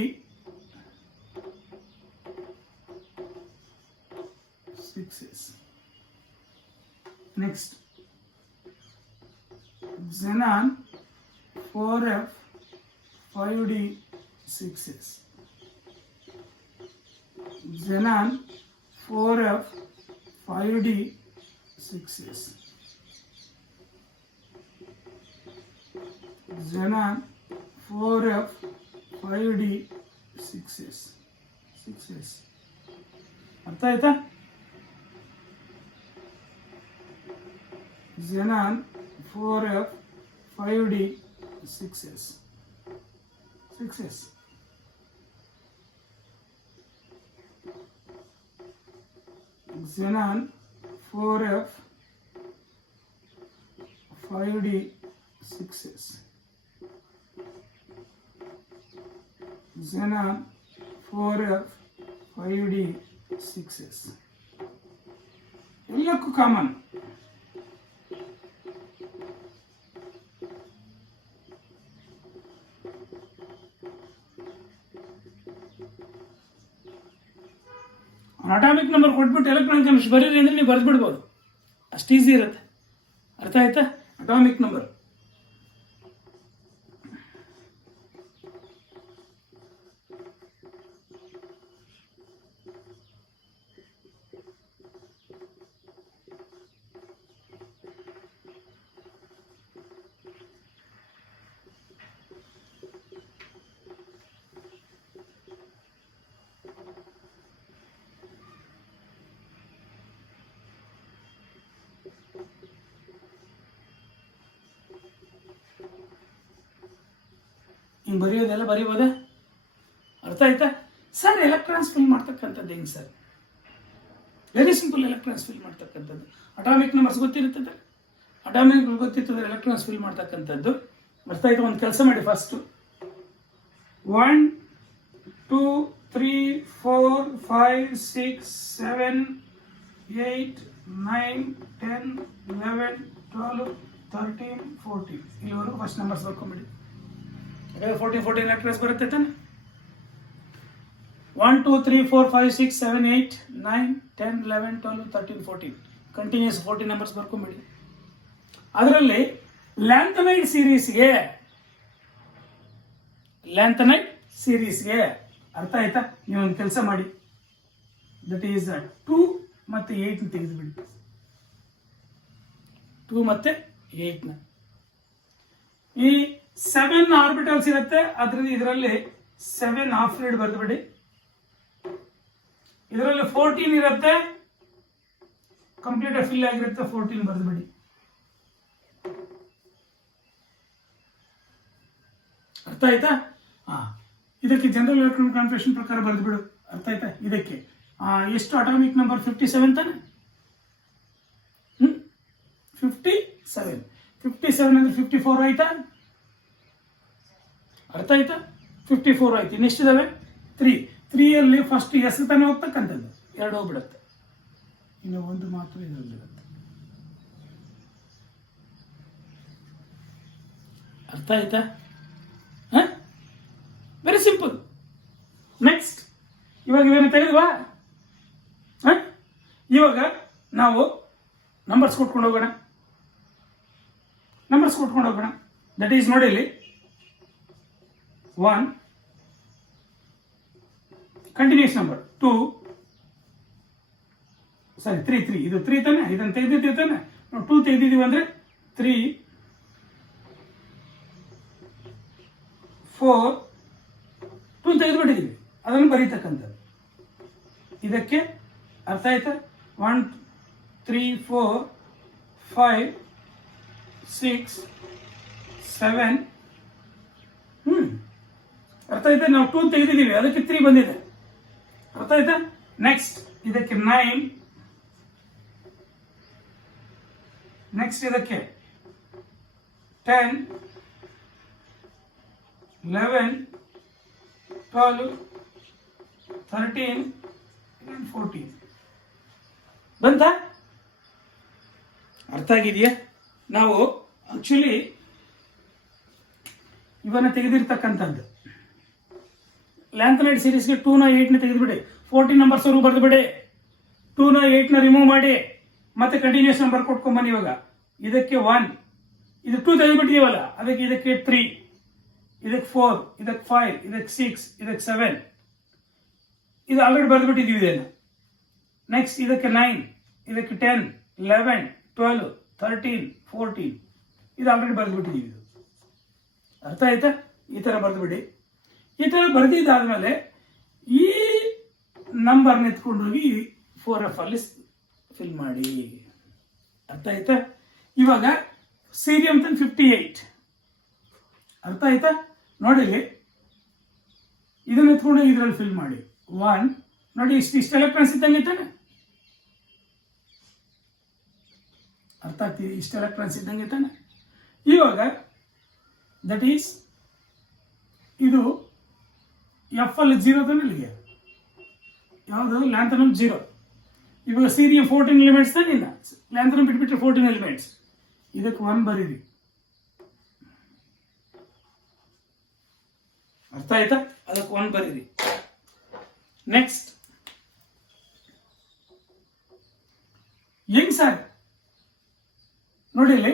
6S. Next, xenon 4F 5D 6S. Xenon 4F 5D 6S. Xenon 4F 5D 6S. ಅರ್ಥ ಆಯ್ತಾ? Xenon 4F 5D 6S. Xenon 4F 5D 6S. Xenon 4F 5D 6S. ಎಲ್ಲಕ್ಕೂ common. Atomic number ಕೊಟ್ಬಿಟ್ಟು electronic chemistry ಬರೀರಿ ಅಂದ್ರೆ ನೀವು ಬರೆದ್ಬಿಡ್ಬೋದು, ಅಷ್ಟು easy ಇರುತ್ತೆ. ಅರ್ಥ ಆಯ್ತಾ? ಅಟಾಮಿಕ್ ನಂಬರ್ ಹಿಂಗೆ ಬರೆಯೋದೆಲ್ಲ ಬರೀಬೋದಾ? ಅರ್ಥ ಆಯ್ತಾ ಸರ್? ಎಲೆಕ್ಟ್ರಾನ್ಸ್ ಫಿಲ್ ಮಾಡ್ತಕ್ಕಂಥದ್ದು ಹೆಂಗೆ sir? Very simple. Electrons fill ಮಾಡ್ತಕ್ಕಂಥದ್ದು ಅಟಾಮಿಕ್ ನಂಬರ್ಸ್ ಗೊತ್ತಿರ್ತದೆ, ಅಟಾಮಿಕ್ ಗೊತ್ತಿರ್ತದೆ, ಎಲೆಕ್ಟ್ರಾನ್ಸ್ ಫಿಲ್ ಮಾಡ್ತಕ್ಕಂಥದ್ದು. ಅರ್ಥ ಆಯ್ತು? ಒಂದು ಕೆಲಸ ಮಾಡಿ, ಫಸ್ಟು 1 2 3 4 5 6 7 8 9 10 11 12 13 14 ಇಲ್ಲಿವರೆಗೂ ಫಸ್ಟ್ ನಂಬರ್ಸ್ ಬರ್ಕೊಂಬಿಡಿ. 14 ಎಲೆಕ್ಟ್ರಾನ್ಸ್ ಬರುತ್ತೆ ತಾನೆ? 1 2 3 4 5 6 7 8 9 10 11 12 13 14 ಕಂಟಿನ್ಯೂಸ್ 14 ನಂಬರ್ಸ್ ಬರ್ಕೊಂಬಿಡಿ. ಅದರಲ್ಲಿ ಲ್ಯಾಂಥನೈಡ್ ಸೀರೀಸ್ಗೆ ಅರ್ಥ ಆಯ್ತಾ? ನೀವು ಒಂದು ಕೆಲಸ ಮಾಡಿ, ದಟ್ ಈಸ್ 2 ಮತ್ತು 8 ತೆಗೆದುಬಿಡಿ. 2 ಮತ್ತು 8 ಈ 7 ಆರ್ಬಿಟಲ್ಸ್ ಇರುತ್ತೆ, ಅದರಲ್ಲಿ ಇದರಲ್ಲಿ 7 ಹಾಫ್ ಫ್ಲೂಯಿಡ್ ಬರೆದುಬಿಡಿ. ಇದರಲ್ಲಿ 14 ಇರುತ್ತೆ, ಕಂಪ್ಲೀಟ್ ಫಿಲ್ ಆಗಿರುತ್ತೆ, 14 ಬರೆದುಬಿಡಿ. ಅರ್ಥ ಆಯ್ತಾ? ಇದಕ್ಕೆ ಜನರಲ್ ಎಲೆಕ್ಟ್ರಾನಿಕ್ ಕಾನ್ಫಿಗರೇಷನ್ ಪ್ರಕಾರ ಬರೆದುಬಿಡು. ಅರ್ಥ ಆಯ್ತಾ? ಇದಕ್ಕೆ ಎಷ್ಟು ಅಟಾಮಿಕ್ ನಂಬರ್? 57 ತಾನೆ? 57. 57 ಅಂದ್ರೆ 54 ಆಯ್ತಾ? ಅರ್ಥ ಆಯ್ತಾ? 54 ಆಯ್ತು. ಇನ್ನೆಷ್ಟಿದಾವೆ? 3 ಅಲ್ಲಿ ಫಸ್ಟ್ ಎಸ್ ತಾನೇ ಹೋಗ್ತಕ್ಕಂಥದ್ದು, 2 ಹೋಗ್ಬಿಡುತ್ತೆ, ಇನ್ನು 1 ಮಾತ್ರ ಇದರಲ್ಲಿರುತ್ತೆ. ಅರ್ಥ ಆಯ್ತಾ? Very simple. ನೆಕ್ಸ್ಟ್, ಇವಾಗ ಇವೇನು ತೆಗೆದ್ವಾ? ಇವಾಗ ನಾವು ನಂಬರ್ಸ್ ಕೊಟ್ಕೊಂಡು ಹೋಗೋಣ. ದಟ್ ಈಸ್ ನೋಡಿ ಇಲ್ಲಿ 1 ಕಂಟಿನ್ಯೂಸ್ ನಂಬರ್, 2 ಸಾರಿ 3 ಇದು 3 ತಾನೆ? ಇದನ್ನು ತೆಗೆದಿದ್ದೀವಿ ತಾನೆ? ನಾವು 2 ತೆಗೆದಿದ್ದೀವಿ ಅಂದರೆ 3 4 2 ತೆಗೆದುಬಿಟ್ಟಿದ್ದೀವಿ, ಅದನ್ನು ಬರೀತಕ್ಕಂಥದ್ದು. ಇದಕ್ಕೆ ಅರ್ಥ ಆಯ್ತಾ? 1 3 4 5 6 7 ಅರ್ಥ ಆಯ್ತಾ? ನಾವು 2 ತೆಗೆದಿದ್ದೀವಿ, ಅದಕ್ಕೆ 3 ಬಂದಿದೆ. ಅರ್ಥ ಆಯ್ತಾ? ನೆಕ್ಸ್ಟ್ ಇದಕ್ಕೆ 9, ನೆಕ್ಸ್ಟ್ ಇದಕ್ಕೆ 10 11 12 13 14 ಬಂತ? ಅರ್ಥ ಆಗಿದೆಯಾ? ನಾವು ಆಕ್ಚುಲಿ ಇವನ್ನ ತೆಗೆದಿರ್ತಕ್ಕಂಥದ್ದು ಲ್ಯಾಂಥನೈಡ್ ಸೀರೀಸ್ಗೆ 2 ನ 8 ನ ತೆಗೆದುಬಿಡಿ. 14 ನಂಬರ್ಸ್ ಅವರು ಬರೆದು ಬಿಡಿ. 2 ನ 8 ನ ರಿಮೂವ್ ಮಾಡಿ, ಮತ್ತೆ ಕಂಟಿನ್ಯೂಸ್ ನಂಬರ್ ಕೊಟ್ಕೊಂಬನ್ನಿ. ಇವಾಗ ಇದಕ್ಕೆ 1, ಇದು 2 ತೆಗೆದುಬಿಟ್ಟಿದೀವಲ್ಲ, ಅದಕ್ಕೆ ಇದಕ್ಕೆ 3, ಇದಕ್ಕೆ 4, ಇದಕ್ಕೆ 5, ಇದಕ್ಕೆ 6, ಇದಕ್ಕೆ 7, ಇದು ಆಲ್ರೆಡಿ ಬರೆದುಬಿಟ್ಟಿದ್ದೀವಿ ಇದನ್ನು. ನೆಕ್ಸ್ಟ್ ಇದಕ್ಕೆ 9, ಇದಕ್ಕೆ 10 11 12 13 14 ಇದು ಆಲ್ರೆಡಿ ಬರೆದುಬಿಟ್ಟಿದ್ದೀವಿ. ಇದು ಅರ್ಥ ಆಯ್ತಾ? ಈ ಥರ ಬರೆದುಬಿಡಿ. ಈ ಥರ ಬರೆದಿದ್ದಾದ್ಮೇಲೆ ಈ ನಂಬರ್ನ ಎತ್ಕೊಂಡೋಗಿ 4F ಅಲ್ಲಿ ಫಿಲ್ ಮಾಡಿ. ಅರ್ಥ ಆಯ್ತಾ? ಇವಾಗ ಸೀರಿಯಂ 58 ಅರ್ಥ ಆಯ್ತಾ? ನೋಡಿ, ಇದನ್ನ ಎತ್ಕೊಂಡು ಇದರಲ್ಲಿ ಫಿಲ್ ಮಾಡಿ. 1 ನೋಡಿ, ಇಷ್ಟು ಎಲೆಕ್ಟ್ರಾನ್ಸ್ ಇದ್ದಂಗೆ ತಾನೆ? ಅರ್ಥ ಆಗ್ತಿದೆ? ಇಷ್ಟು ಎಲೆಕ್ಟ್ರಾನ್ಸ್ ಇದ್ದಂಗೆ ತಾನೆ? ಇವಾಗ ದಟ್ ಈಸ್ ಇದು ಎಫ್ ಅಲ್ಲಿ 0 ತಾನೆ? ಇಲ್ಲಿಗೆ ಯಾವುದು? ಲ್ಯಾಂಥನಮ್ 0. ಇವಾಗ ಸೀರಿಯಂ 14 ಎಲಿಮೆಂಟ್ಸ್ ತಾನೆ? ಇಲ್ಲ, ಲ್ಯಾಂಥನಮ್ ಬಿಟ್ಬಿಟ್ರೆ 14 ಎಲಿಮೆಂಟ್ಸ್. ಇದಕ್ಕೆ 1 ಬರೀರಿ. ಅರ್ಥ ಆಯ್ತಾ? ಅದಕ್ಕೆ 1 ಬರೀರಿ. ನೆಕ್ಸ್ಟ್ ಹೆಂಗ್ ಸರ್? ನೋಡಿ ಇಲ್ಲಿ,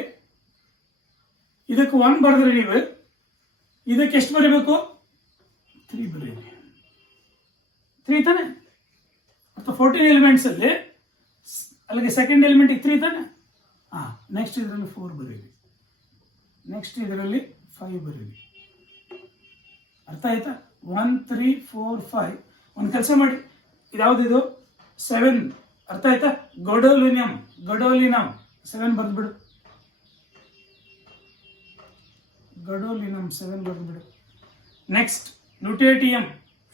ಇದಕ್ಕೆ 1 ಬರೆದ್ರೆ ನೀವು ಇದಕ್ಕೆ ಎಷ್ಟು ಬರೀಬೇಕು? 3 ಬರೀರಿ. 3 ತಾನೆ? ಅಥವಾ 14 ಎಲಿಮೆಂಟ್ಸ್ ಅಲ್ಲಿ ಅಲ್ಲಿಗೆ ಸೆಕೆಂಡ್ ಎಲಿಮೆಂಟಿಗೆ 3 ತಾನೆ? ನೆಕ್ಸ್ಟ್ ಇದರಲ್ಲಿ 4 ಬರೀರಿ. ನೆಕ್ಸ್ಟ್ ಇದರಲ್ಲಿ 5 ಬರೀರಿ. ಅರ್ಥ ಆಯ್ತಾ? 1 3 4 5. ಒಂದು ಕೆಲಸ ಮಾಡಿ, ಇದ್ಯಾವುದಿದು? 7. ಅರ್ಥ ಆಯ್ತಾ? ಗಡೋಲಿನಮ್ 7 ಬರೆದ್ಬಿಡು. ಗಡೋಲಿನಮ್ 7 ಬರೆದ್ಬಿಡು. ನೆಕ್ಸ್ಟ್ ಲ್ಯೂಟೇಟಿಯಂ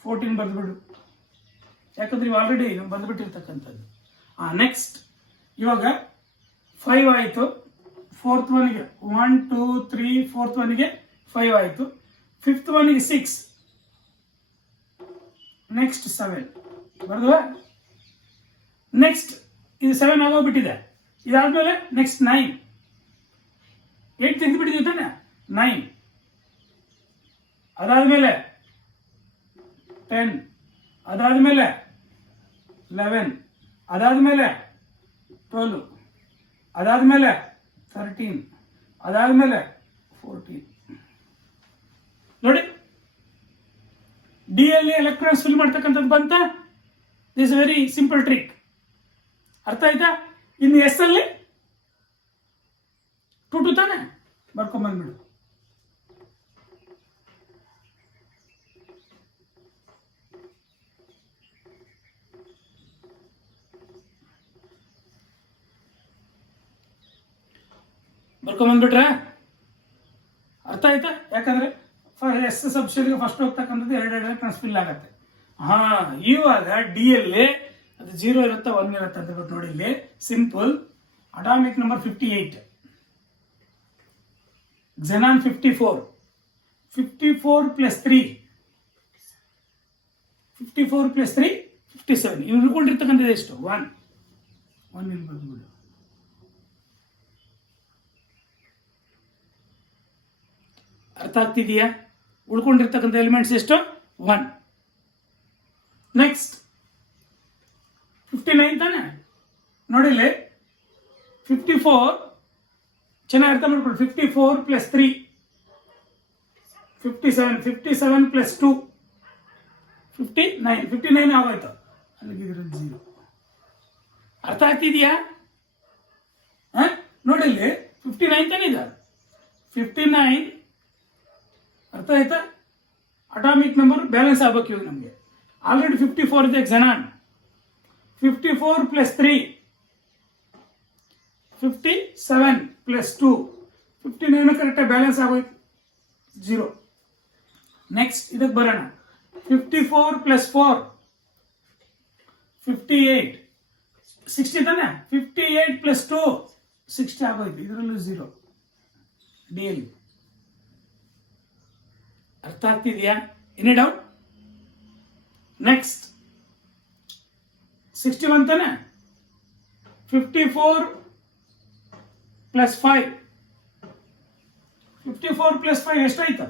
14 ಬರೆದ್ಬಿಡು, ಯಾಕಂದ್ರೆ ಇವು ಆಲ್ರೆಡಿ ಬಂದ್ಬಿಟ್ಟಿರ್ತಕ್ಕಂಥದ್ದು. ನೆಕ್ಸ್ಟ್ ಇವಾಗ 5 ಆಯಿತು, 4th ಒನ್ಗೆ 1 2 3, 4th ಒನ್ಗೆ 5 ಆಯಿತು, 5th ಒನ್ಗೆ 6, ನೆಕ್ಸ್ಟ್ 7 ಬರೆದ್ವಾ. ನೆಕ್ಸ್ಟ್ ಇದು 7 ಆಗೋಗ್ಬಿಟ್ಟಿದೆ. ಇದಾದ್ಮೇಲೆ ನೆಕ್ಸ್ಟ್ 9, 8 ತೆಗೆದುಬಿಟ್ಟಿದ್ದೀವಿ ತಾನೆ, 9, ಅದಾದ್ಮೇಲೆ 10, ಅದಾದ್ಮೇಲೆ 11, ಅದಾದ್ಮೇಲೆ 12, ಅದಾದ್ಮೇಲೆ 13, ಅದಾದ್ಮೇಲೆ 14. ನೋಡಿ, ಡಿ ಅಲ್ಲಿ ಎಲೆಕ್ಟ್ರಾನ್ಸ್ ಫಿಲ್ ಮಾಡ್ತಕ್ಕಂಥದ್ದು ಬಂತ. ದಿಸ್ ವೆರಿ ಸಿಂಪಲ್ ಟ್ರಿಕ್, ಅರ್ಥ ಆಯ್ತಾ? ಇನ್ನು ಎಸ್ ಅಲ್ಲಿ 2 ತಾನೆ, ಬರ್ಕೊಂಬಂದ್ಬಿಡು. ಬರ್ಕೊಂಬಂದ್ಬಿಟ್ರೆ ಅರ್ಥ ಆಯ್ತಾ? ಯಾಕಂದ್ರೆ ಎಸ್ ಸಬ್ಷನ್ಗೆ ಫಸ್ಟ್ ಹೋಗ್ತಕ್ಕಂಥದ್ದು 2 ಎಲೆಕ್ಟ್ರಾನ್ಸ್ ಫಿಲ್ ಆಗತ್ತೆ. ಇವಾಗ ಡಿ ಅಲ್ಲಿ ಅದು 0 ಇರುತ್ತೆ, 1 ಇರುತ್ತೆ ಅಂತ ಬಿಟ್ಟು ನೋಡಿ, ಇಲ್ಲಿ simple. Atomic number 58, xenon 54, 54 plus 3, 54 plus 3 57. ಇವ್ರು ಉಳ್ಕೊಂಡಿರ್ತಕ್ಕಂಥದ್ದು ಎಷ್ಟು? 1 ಇಲ್ಲಿ ಬಂದ್ಬಿಡು. ಅರ್ಥ ಆಗ್ತಿದೆಯಾ? ಉಳ್ಕೊಂಡಿರ್ತಕ್ಕಂಥ ಎಲಿಮೆಂಟ್ಸ್ ಎಷ್ಟು? 1. ನೆಕ್ಸ್ಟ್ 59 ತಾನೆ, ನೋಡಿಲ್ಲಿ 54 ಚೆನ್ನಾಗಿ ಅರ್ಥ ಮಾಡ್ಕೊಳ್ಳಿ. 54 ಪ್ಲಸ್ 3 57, 57 ಪ್ಲಸ್ 2 59, 59 ಆಗೋಯ್ತು. ಅಲ್ಲಿಗೆ ಇದರಲ್ಲಿ 0. ಅರ್ಥ ಆಗ್ತಿದೆಯಾ? ನೋಡಿಲ್ಲಿ 59 ತಾನೆ ಇದೆ, 59 ಅರ್ಥ ಆಯ್ತಾ? ಅಟಾಮಿಕ್ ನಂಬರ್ ಬ್ಯಾಲೆನ್ಸ್ ಆಗ್ಬೇಕು. ಇವಾಗ ನಮಗೆ ಆಲ್ರೆಡಿ 54 ಇದೆ xenon. 54 ಪ್ಲಸ್ 3 57 ಪ್ಲಸ್ 2 59 ಕರೆಕ್ಟಾಗಿ ಬ್ಯಾಲೆನ್ಸ್ ಆಗೋಯ್ತು, 0. ನೆಕ್ಸ್ಟ್ ಇದಕ್ಕೆ ಬರೋಣ. 54 ಪ್ಲಸ್ 4 58, 60 ತಾನೆ, 58 ಪ್ಲಸ್ 2 60 ಆಗೋಯ್ತು, ಇದರಲ್ಲೂ 0 ಡಿ ಎಲ್. ಅರ್ಥ ಆಗ್ತಿದೆಯಾ? Any doubt? ನೆಕ್ಸ್ಟ್ 61 ತಾನೆ, 54 ಪ್ಲಸ್ 5, 54 ಪ್ಲಸ್ 5 ಎಷ್ಟಾಯ್ತು?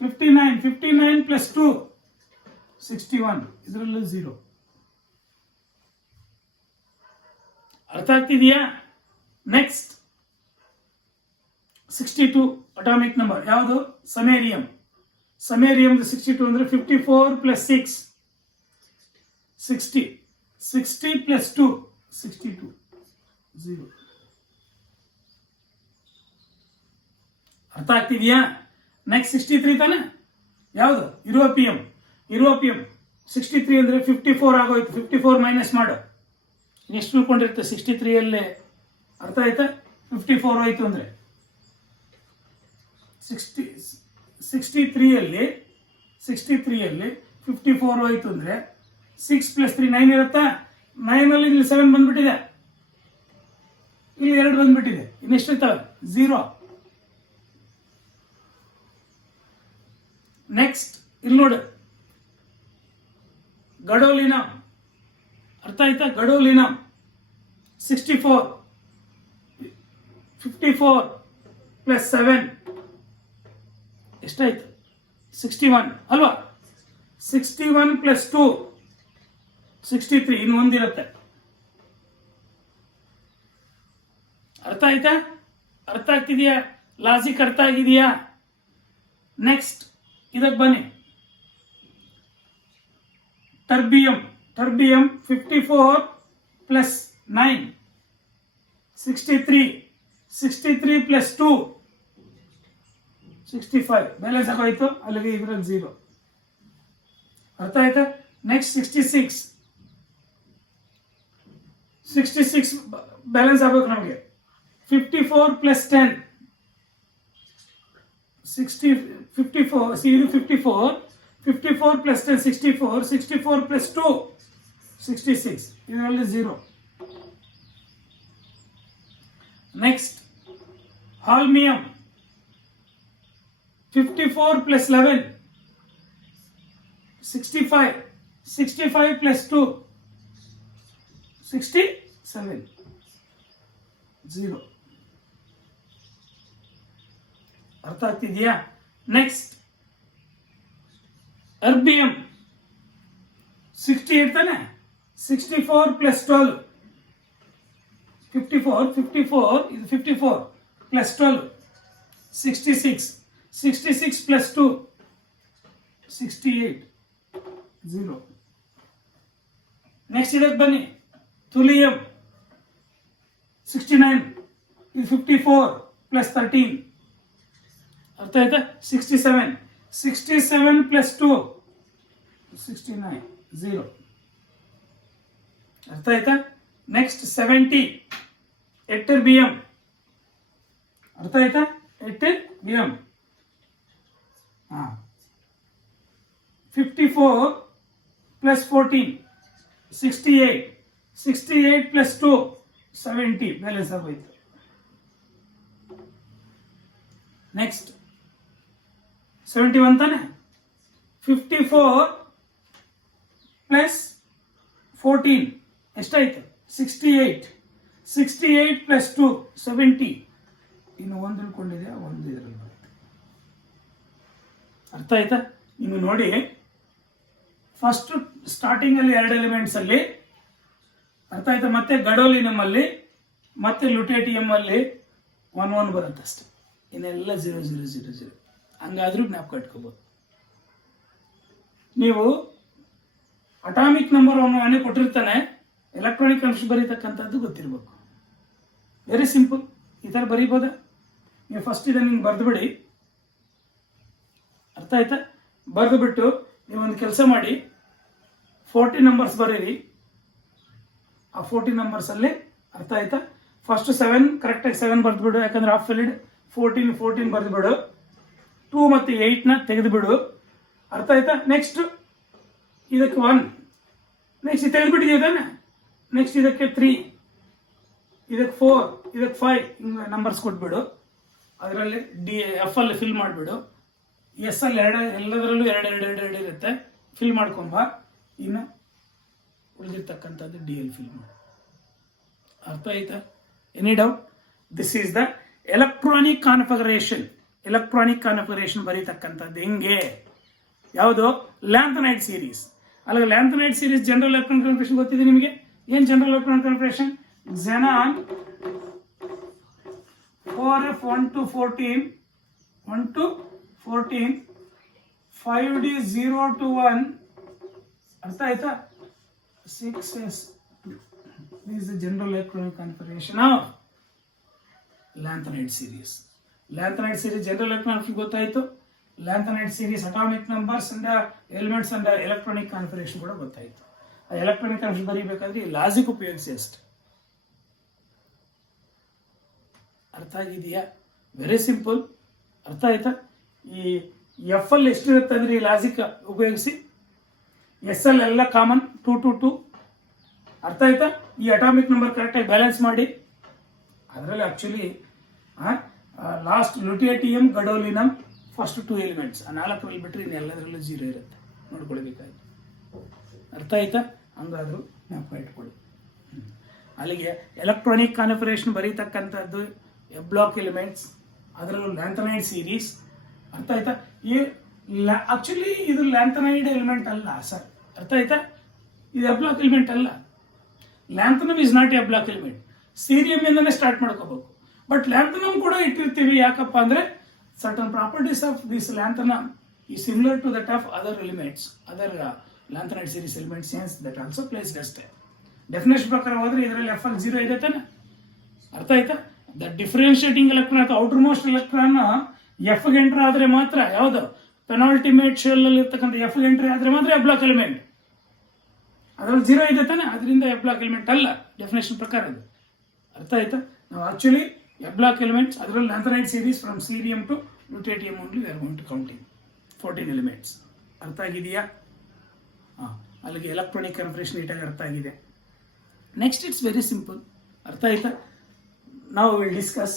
59, 59 ಪ್ಲಸ್ 2 61, ಇದರಲ್ಲೂ 0. ಅರ್ಥ ಆಗ್ತಿದೆಯಾ? ನೆಕ್ಸ್ಟ್ 62 ಅಟಾಮಿಕ್ ನಂಬರ್ ಯಾವುದು? ಸಮೇರಿಯಂ. ಸಮೇರಿಯಂ 62 ಅಂದ್ರೆ 54 ಪ್ಲಸ್ 6 60, 60 ಪ್ಲಸ್ 2 62, 0. ಅರ್ಥ ಆಗ್ತಿದೆಯಾ? ನೆಕ್ಸ್ಟ್ 63 ತಾನೆ, ಯಾವುದು? ಯುರೋಪಿಯಂ. ಯುರೋಪಿಯಂ 63 ಅಂದ್ರೆ 54 ಆಗೋಯ್ತು, 54 ಮೈನಸ್ ಮಾಡು, ಎಷ್ಟು ಉಳ್ಕೊಂಡಿರುತ್ತೆ 63 ಅಲ್ಲೇ. ಅರ್ಥ ಆಯ್ತಾ? 54 ಆಯ್ತು ಅಂದ್ರೆ 63 ಅಲ್ಲಿ 54 ಆಯ್ತು ಅಂದ್ರೆ 6 ಪ್ಲಸ್ 3 9 ಇರುತ್ತಾ? 9 ಅಲ್ಲಿ ಇಲ್ಲಿ 7 ಬಂದ್ಬಿಟ್ಟಿದೆ, ಇಲ್ಲಿ 2 ಬಂದ್ಬಿಟ್ಟಿದೆ, ಇನ್ನೆಷ್ಟು ಇರ್ತವೆ? 0. ನೆಕ್ಸ್ಟ್ ಇಲ್ಲಿ ನೋಡು, ಗಡೋಲಿನಮ್. ಅರ್ಥ ಆಯ್ತಾ? ಗಡೋಲಿನಮ್ 64, 54 ಪ್ಲಸ್ 7 ಎಷ್ಟಾಯ್ತು? 61 ಅಲ್ವಾ? 61 ಪ್ಲಸ್ 2 63, ಇನ್ನು ಒಂದಿರುತ್ತೆ. ಅರ್ಥ ಆಯ್ತಾ? ಅರ್ಥ ಆಗ್ತಿದೆಯಾ? ಲಾಜಿಕ್ ಅರ್ಥ ಆಗಿದೆಯಾ? ನೆಕ್ಸ್ಟ್ ಇದಕ್ಕೆ ಬನ್ನಿ. Terbium. Terbium 54 plus 9 63, 63 plus 2 65, balance ಆಗೋಯ್ತು, ಅಲ್ಲಿಗೆ ಇದರಲ್ಲಿ 0. ಅರ್ಥ ಆಯ್ತಾ? ನೆಕ್ಸ್ಟ್ 66 ಬ್ಯಾಲೆನ್ಸ್ ಆಗ್ಬೇಕು ನಮಗೆ, 54 plus 10 60 54 see ಇದು 54 plus 10 64 plus 2 66 ಇದರಲ್ಲಿ 0. Next holmium 54 plus 11 65 plus 2 67 0. ಅರ್ಥ ಆಗ್ತಿದೆಯಾ? ನೆಕ್ಸ್ಟ್ ಅರ್ಬಿಯಂ 68 ತಾನೆ, 64 plus 12 54 ಇದು 54 plus 12 66 plus 2 68 0. ನೆಕ್ಸ್ಟ್ ಇದಕ್ಕೆ ಬನ್ನಿ, ತುಲಿಯಂ 69 ಇದು 54 plus 13 ಅರ್ಥ ಆಯ್ತಾ? 67 plus 2 69 0. ಅರ್ಥ ಆಯ್ತಾ? ನೆಕ್ಸ್ಟ್ 70 ಎಟರ್ಬಿಯಂ ಅರ್ಥ ಆಯ್ತಾ? ಎಟರ್ಬಿಯಂ 54 plus 14 68 plus 2 70 ಬ್ಯಾಲೆನ್ಸ್ ಆಗೋಯ್ತು. ನೆಕ್ಸ್ಟ್ 71 ತಾನೆ, 54 plus 14 ಎಷ್ಟಾಯ್ತು? 68 plus 2 70. ಇನ್ನು ಒಂದು ಉಳ್ಕೊಂಡಿದೆ, ಒಂದು ಇದರಲ್ಲಿ ಬರುತ್ತೆ. ಅರ್ಥ ಆಯ್ತಾ? ಇನ್ನು ನೋಡಿ, ಫಸ್ಟ್ ಸ್ಟಾರ್ಟಿಂಗ್ ಅಲ್ಲಿ 2 ಎಲಿಮೆಂಟ್ಸ್ ಅಲ್ಲಿ ಅರ್ಥ ಆಯ್ತಾ, ಮತ್ತೆ ಗಡೋಲಿನಮ್ ಅಲ್ಲಿ ಮತ್ತೆ ಲುಟೇಟಿಯಂ ಅಲ್ಲಿ 1 ಬರುತ್ತೆ ಅಷ್ಟೇ. ಇನ್ನೆಲ್ಲ 0 ಹಂಗಾದ್ರೂ ಜ್ಞಾಪಕ ಇಟ್ಕೋಬಹುದು. ನೀವು ಅಟಾಮಿಕ್ ನಂಬರ್ ಅವನೇ ಕೊಟ್ಟಿರ್ತಾನೆ, ಎಲೆಕ್ಟ್ರಾನಿಕ್ ಕನ್ಫ್ಯೂಷನ್ ಬರೀತಕ್ಕಂಥದ್ದು ಗೊತ್ತಿರಬೇಕು. ವೆರಿ ಸಿಂಪಲ್, ಈ ಥರ ಬರೀಬೋದ? ನೀವು ಫಸ್ಟ್ ಇದನ್ನು ಹಿಂಗೆ ಬರೆದು ಬಿಡಿ. ಅರ್ಥ ಆಯ್ತಾ? ಬರೆದು ಬಿಟ್ಟು ನೀವೊಂದು ಕೆಲಸ ಮಾಡಿ, 40 ನಂಬರ್ಸ್ ಬರೀರಿ. ಆ 40 ನಂಬರ್ಸಲ್ಲಿ ಅರ್ಥ ಆಯ್ತಾ, ಫಸ್ಟ್ 7 ಕರೆಕ್ಟಾಗಿ 7 ಬರೆದು ಬಿಡು, ಯಾಕಂದ್ರೆ ಹಾಫ್ ವ್ಯಾಲಿಡ್. 14 ಬರೆದು ಬಿಡು, 2 ಮತ್ತು 8ನ ತೆಗೆದು ಬಿಡು. ಅರ್ಥ ಆಯ್ತಾ? ನೆಕ್ಸ್ಟ್ ಇದಕ್ಕೆ 1, ನೆಕ್ಸ್ಟ್ ಇದು ತೆಗೆದುಬಿಟ್ಟಿದ್ದೀವಿ ತಾನೆ. ನೆಕ್ಸ್ಟ್ ಇದಕ್ಕೆ 3, ಇದಕ್ಕೆ 4, ಇದಕ್ಕೆ 5 ಹಿಂಗೆ ನಂಬರ್ಸ್ ಕೊಟ್ಬಿಡು. ಅದರಲ್ಲಿ ಎಫ್ ಅಲ್ಲಿ ಫಿಲ್ ಮಾಡಿಬಿಡು. ಎಸ್ ಅಲ್ಲಿ ಎಲ್ಲದರಲ್ಲೂ 2 ಇರುತ್ತೆ, ಫಿಲ್ ಮಾಡ್ಕೊಂಬ. ಇನ್ನು ಉಳಿದಿರ್ತಕ್ಕಂಥದ್ದು ಡಿ ಎಲ್ ಫಿಲ್ ಮಾಡು. ಅರ್ಥ ಆಯ್ತಾ? Any doubt? This is the electronic configuration ಬರೀತಕ್ಕಂಥದ್ದು ಹೆಂಗೆ? ಯಾವುದು? Lanthanide series. ಅಲ್ಲ, lanthanide series general electronic configuration ಗೊತ್ತಿದೆ ನಿಮಗೆ? ಏನು general electronic configuration? xenon 4f 1 to 14 5d 0 to 1 ಅರ್ಥ ಆಯ್ತಾ? 6s. This is the general electronic configuration of lanthanide series. Lanthanide series general electronic ಗೊತ್ತಾಯ್ತು. Lanthanide series atomic numbers and elements and electronic configuration ಕೂಡ ಗೊತ್ತಾಯ್ತು. ಆ electronic configuration ಬರೀಬೇಕಾದ್ರೆ ಈ logic ಉಪಯೋಗಿಸಿ ಅಷ್ಟೆ. ಅರ್ಥ ಆಗಿದೆಯಾ? Very simple. ಅರ್ಥ ಆಯ್ತಾ? ಈ ಎಫ್ ಅಲ್ಲಿ ಎಷ್ಟಿರುತ್ತೆ ಅಂದ್ರೆ ಈ ಲಾಜಿಕ್ ಉಪಯೋಗಿಸಿ. ಎಸ್ ಅಲ್ಲಿ ಎಲ್ಲ ಕಾಮನ್ 2 to 2. ಅರ್ಥ ಆಯ್ತಾ? ಈ ಅಟಾಮಿಕ್ ನಂಬರ್ ಕರೆಕ್ಟಾಗಿ ಬ್ಯಾಲೆನ್ಸ್ ಮಾಡಿ. ಅದರಲ್ಲಿ ಆಕ್ಚುಲಿ ಲಾಸ್ಟ್ ಲುಟಿಯಟಿಯಂ, ಗಡೋಲಿನಮ್ ಫಸ್ಟ್ 2 ಎಲಿಮೆಂಟ್ಸ್, ಆ 4ರಲ್ಲಿ ಬಿಟ್ಟರೆ ಇನ್ನೆಲ್ಲದರಲ್ಲೂ 0 ಇರುತ್ತೆ, ನೋಡ್ಕೊಳ್ಬೇಕಾಯ್ತು. ಅರ್ಥ ಆಯ್ತಾ? ಹಂಗಾದ್ರೂ ಜ್ಞಾಪಕ ಇಟ್ಕೊಳ್ಳಿ. ಅಲ್ಲಿಗೆ ಎಲೆಕ್ಟ್ರಾನಿಕ್ ಕಾನ್ಫಿಗರೇಷನ್ ಬರೀತಕ್ಕಂಥದ್ದು ಎಫ್ ಬ್ಲಾಕ್ ಎಲಿಮೆಂಟ್ಸ್, ಅದರಲ್ಲೂ ಲ್ಯಾಂಥನೈಡ್ ಸೀರೀಸ್. ಅರ್ಥ ಆಯ್ತಾ? ಆಕ್ಚುಲಿ ಇದು ಲ್ಯಾಂಥನೈಡ್ ಎಲಿಮೆಂಟ್ ಅಲ್ಲ ಸರ್. ಅರ್ಥ ಆಯ್ತಾ? ಇದು ಎಫ್ ಬ್ಲಾಕ್ ಎಲಿಮೆಂಟ್ ಅಲ್ಲ. Lanthanum is not f block element. Cerium ಇಂದನೇ ಸ್ಟಾರ್ಟ್ ಮಾಡ್ಕೋಬೇಕು. ಬಟ್ ಲ್ಯಾಂಥನಮ್ ಕೂಡ ಇಟ್ಟಿರ್ತೀವಿ. ಯಾಕಪ್ಪ ಅಂದ್ರೆ certain properties of this lanthanum ಈ similar to that of other elements, other lanthanide series elements, hence that also placed ಅಷ್ಟೇ. Definition ಪ್ರಕಾರ ಹೋದ್ರೆ ಇದರಲ್ಲಿ ಎಫ್ ಅಲ್ಲಿ 0 ಇದೆ ತಾನೆ. ಅರ್ಥ ಆಯ್ತಾ? ದ ಡಿಫ್ರೆನ್ಶಿಯೇಟಿಂಗ್ ಎಲೆಕ್ಟ್ರಾನ್ ಅಥವಾ ಔಟರ್ ಮೋಸ್ಟ್ ಎಲೆಕ್ಟ್ರಾನ್ ಎಫ್ ಗೆ ಎಂಟರ್ ಆದ್ರೆ ಮಾತ್ರ, ಯಾವುದು ಪೆನಾಲ್ಟಿಮೇಟ್ ಶೆಲ್ ಅಲ್ಲಿ ಇರ್ತಕ್ಕಂಥ ಎಫ್ ಗೆ ಎಂಟ್ರಿ ಆದ್ರೆ ಮಾತ್ರ ಎಫ್ ಬ್ಲಾಕ್ ಎಲಿಮೆಂಟ್. ಅದರಲ್ಲಿ 0 ಇದೆ ತಾನೆ, ಅದರಿಂದ ಎಫ್ ಬ್ಲಾಕ್ ಎಲಿಮೆಂಟ್ ಅಲ್ಲ ಡೆಫಿನೇಷನ್ ಪ್ರಕಾರ ಇದು. ಅರ್ಥ ಆಯ್ತಾ? ನಾವು ಆಕ್ಚುಲಿ F block elements, ಅದರಲ್ಲಿ lanthanide series from cerium to lutetium only we are going to counting 14 elements. ಅರ್ಥ ಆಗಿದೆಯಾ? ಅಲ್ಲಿಗೆ ಎಲೆಕ್ಟ್ರಾನಿಕ್ ಕನ್ಫರ್ಮೇಷನ್ ನೀಟಾಗಿ ಅರ್ಥ ಆಗಿದೆ. Next it's very simple. ಅರ್ಥ ಆಯ್ತಾ? ನಾವು will discuss.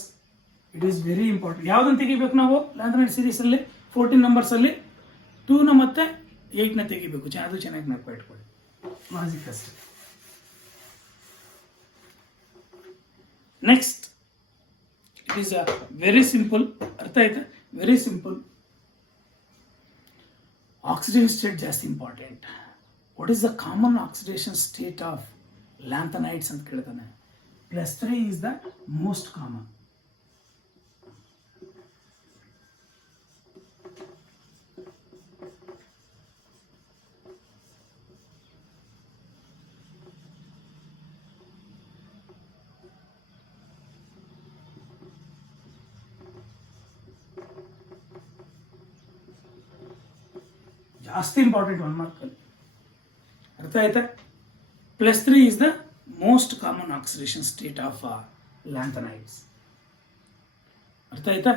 It is very important. ಯಾವುದನ್ನು ತೆಗಿಬೇಕು ನಾವು lanthanide ಸೀರೀಸಲ್ಲಿ 14 ನಂಬರ್ಸಲ್ಲಿ 2ನ ಮತ್ತು 8ನ ತೆಗಿಬೇಕು. ಅದು ಚೆನ್ನಾಗಿ ನೆನಪು ಇಟ್ಕೊಳ್ಳಿ. ಲಾಜಿಕ್ ಅಷ್ಟೇ. Next it is very simple. ಅರ್ಥ ಆಯ್ತಾ? Very simple. ಆಕ್ಸಿಡೇಷನ್ ಸ್ಟೇಟ್ ಜಾಸ್ತಿ important. What is the common oxidation state of lanthanides ಅಂತ ಕೇಳ್ತಾನೆ. +3 ಈಸ್ ದ ಮೋಸ್ಟ್ ಕಾಮನ್. ಜಾಸ್ತಿ ಇಂಪಾರ್ಟೆಂಟ್ 1 ಮಾರ್ಕಲ್ಲಿ. ಅರ್ಥ ಆಯ್ತಾ? +3 is the most common oxidation state of lanthanides. ಅರ್ಥ ಆಯ್ತಾ?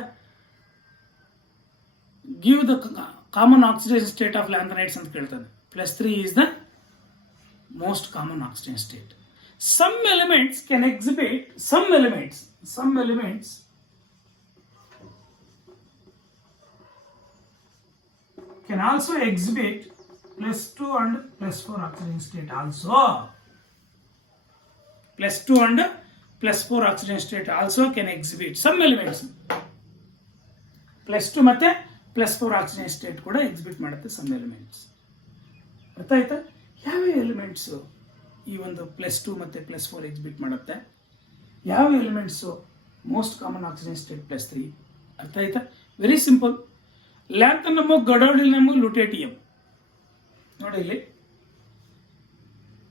Give the common oxidation state of lanthanides ಅಂತ ಕೇಳ್ತಾನೆ. +3 is the most common oxidation state. Some elements can exhibit, some elements can also exhibit +2 and +4 oxidation state also. +2 and +4 oxidation state also can exhibit. Some elements +2 ಮತ್ತೆ +4 oxidation state ಕೂಡ exhibit ಮಾಡುತ್ತೆ some elements. ಅರ್ಥ ಆಯ್ತಾ? ಯಾವ elements ಈ ಒಂದು +2 ಮತ್ತು +4 exhibit ಮಾಡುತ್ತೆ? ಯಾವ elements most common oxidation state +3? ಅರ್ಥ ಆಯ್ತಾ? Very simple. ಲ್ಯಾಂಥನಮ್, ಗಡೋಲಿನಮ್, ಲುಟೇಟಿಯಂ. ನೋಡಿ ಇಲ್ಲಿ.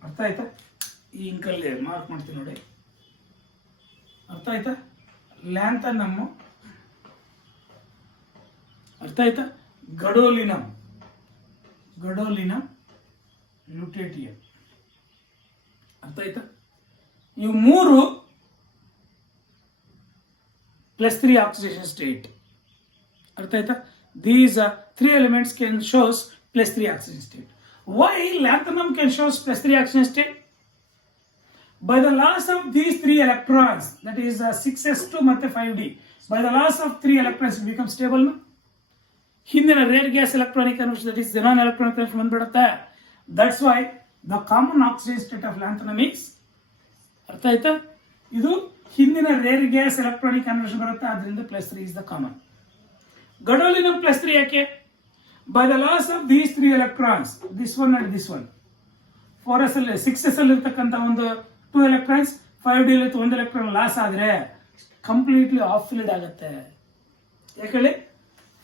ಅರ್ಥ ಆಯ್ತಾ? ಈ ಇಂಕಲ್ಲಿ ಮಾರ್ಕ್ ಮಾಡ್ತೀನಿ ನೋಡಿ. ಅರ್ಥ ಆಯ್ತಾ? ಲ್ಯಾಂಥನಮ್, ಅರ್ಥ ಆಯ್ತಾ? ಗಡೋಲಿನಮ್, ಲುಟೇಟಿಯಂ. ಅರ್ಥ ಆಯ್ತಾ? ಇವು 3 +3 ಆಕ್ಸಿಡೇಷನ್ ಸ್ಟೇಟ್. ಅರ್ಥ ಆಯ್ತಾ? These 3 elements can shows +3 oxidation state. Why lanthanum can shows +3 oxidation state? By the loss of these 3 electrons, that is 6s2 ಮತ್ತು 5d, by the loss of 3 electrons it becomes stable. ಹಿಂದಿನ rare gas electronic conversion, that is xenon electronic conversion ಬಂದ್ಬಿಡುತ್ತೆ. That's why the common oxidation state of lanthanum is, ಅರ್ಥ ಆಯ್ತಾ? ಇದು ಹಿಂದಿನ rare gas electronic conversion ಬರುತ್ತೆ, ಅದರಿಂದ +3 is the common. Gadolinium +3 ಯಾಕೆ? By the loss of these 3 electrons, this one and this one, 4s ಅಲ್ಲಿ 6s ಅಲ್ಲಿ ಇರ್ತಕ್ಕಂಥ ಒಂದು 2 electrons, 5d ಅಲ್ಲಿ 1 electron ಲಾಸ್ ಆದರೆ ಕಂಪ್ಲೀಟ್ಲಿ ಆಫ್ ಫಿಲ್ಡ್ ಆಗುತ್ತೆ. ಯಾಕೇಳಿ?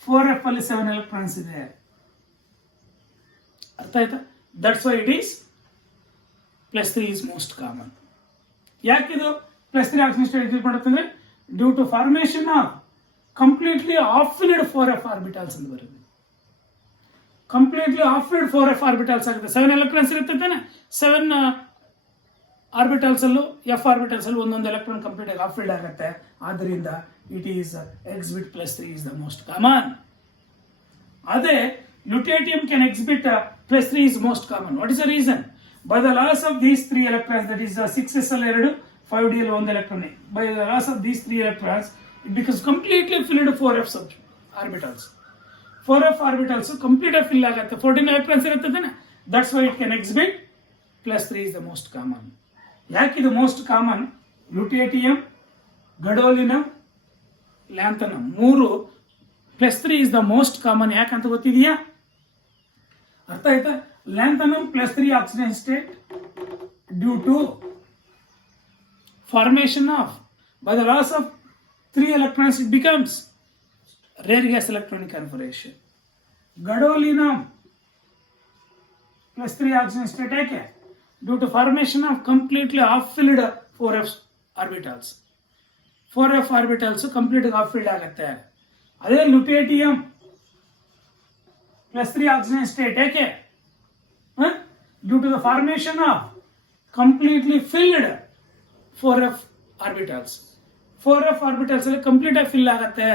4f ಅಲ್ಲಿ 7 electrons ಇದೆ. ಅರ್ಥ ಆಯ್ತಾ? That's why it is +3 is most common. ಯಾಕಿದು +3 ಆಕ್ಸಿಡೇಷನ್ ಸ್ಟೇಟ್ ಎಕ್ಸಿಬಿಟ್ ಮಾಡುತ್ತೆ ಅಂದ್ರೆ due to formation of completely of filled 4f orbitals ಅಂತ ಬರುತ್ತೆ. Completely of filled 4f orbitals ಆಗುತ್ತೆ. 7 ಎಲೆಕ್ಟ್ರಾನ್ಸ್ ಇರುತ್ತೆ ತಾನೆ, 7 ಆರ್ಬಿಟಲ್ಸ್ ಅಲ್ಲೂ f ಆರ್ಬಿಟಲ್ಸ್ ಅಲ್ಲಿ ಒಂದೊಂದು ಎಲೆಕ್ಟ್ರಾನ್ ಕಂಪ್ಲೀಟ್ ಆಗಿ ಆಫ್ ಫಿಲ್ಡ್ ಆಗುತ್ತೆ. ಆದ್ದರಿಂದ it is exhibit +3 is the most common. ಅದೇ lutetium can exhibit +3 is most common. What is the reason? By the loss of these 3 electrons, that is 6s ಅಲ್ಲಿ 2, 5d ಅಲ್ಲಿ 1 electron, by the loss of these 3 electrons it becomes completely filled 4f orbitals. 4f orbitals complete fill ಆಗುತ್ತೆ. 14 electrons ಇರುತ್ತೆ ತಾನೆ. That's why it can exhibit +3 is the most common. ಯಾಕೆ ಇದು most common? Lutetium, gadolinium, lanthanum 3 +3 is the most common. ಯಾಕಂತ ಗೊತ್ತಿದೆಯಾ? ಅರ್ಥ ಆಯ್ತಾ? Lanthanum +3 oxidation state due to formation of, by the loss of 3 electrons it becomes rare gas electronic configuration. Gadolinium +3 oxidation state ಯಾಕೆ? Due to formation of completely off-filled 4f orbitals. 4f orbitals completely off-filled ಆಗುತ್ತೆ. ಅದೇ ಲುಟೇಟಿಯಂ +3 oxidation state ಯಾಕೆ? Due to the formation of completely filled 4f orbitals. 4f orbitals ಅಲ್ಲಿ complete ಆಗಿ fill ಆಗುತ್ತೆ,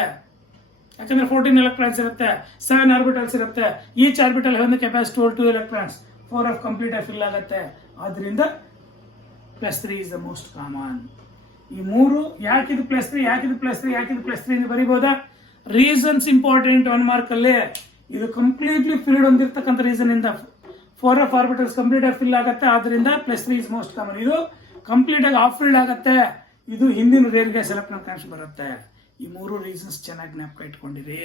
ಯಾಕಂದ್ರೆ 14 electrons ಇರುತ್ತೆ, 7 orbitals ಇರುತ್ತೆ, each orbital have the capacity to 2 electrons, 4f complete ಆಗಿ ಫಿಲ್ ಆಗುತ್ತೆ. ಆದ್ರಿಂದ +3 ಇಸ್ ದ ಮೋಸ್ಟ್ ಕಾಮನ್. ಈ ಮೂರು ಯಾಕಿದು +3 ಯಾಕಿದು +3 ಯಾಕಿದು +3 ಅಂತ ಬರೀಬಹುದಾ? ರೀಸನ್ಸ್ ಇಂಪಾರ್ಟೆಂಟ್ 1 ಮಾರ್ಕ್ ಅಲ್ಲಿ. ಇದು ಕಂಪ್ಲೀಟ್ಲಿ ಫಿಲ್ಡ್ ಹೊಂದಿರತಕ್ಕಂಥ ರೀಸನ್ ಇಂದ 4f ಆರ್ಬಿಟಲ್ಸ್ ಕಂಪ್ಲೀಟ್ ಆಗಿ ಫಿಲ್ ಆಗುತ್ತೆ, ಆದ್ರಿಂದ +3 ಇಸ್ ಮೋಸ್ಟ್ ಕಾಮನ್. ಇದು ಕಂಪ್ಲೀಟ್ ಆಗಿ ಆಫ್ ಫಿಲ್ಡ್ ಆಗುತ್ತೆ, ಇದು ಹಿಂದಿನ ರೇರ್ ಗ್ಯಾಸ್ ಎಲೆಕ್ಟ್ರಾನ್ ಬರುತ್ತೆ. ಈ ಮೂರು ರೀಸನ್ಸ್ ಚೆನ್ನಾಗಿ ಜ್ಞಾಪಕ ಇಟ್ಕೊಂಡಿರಿ.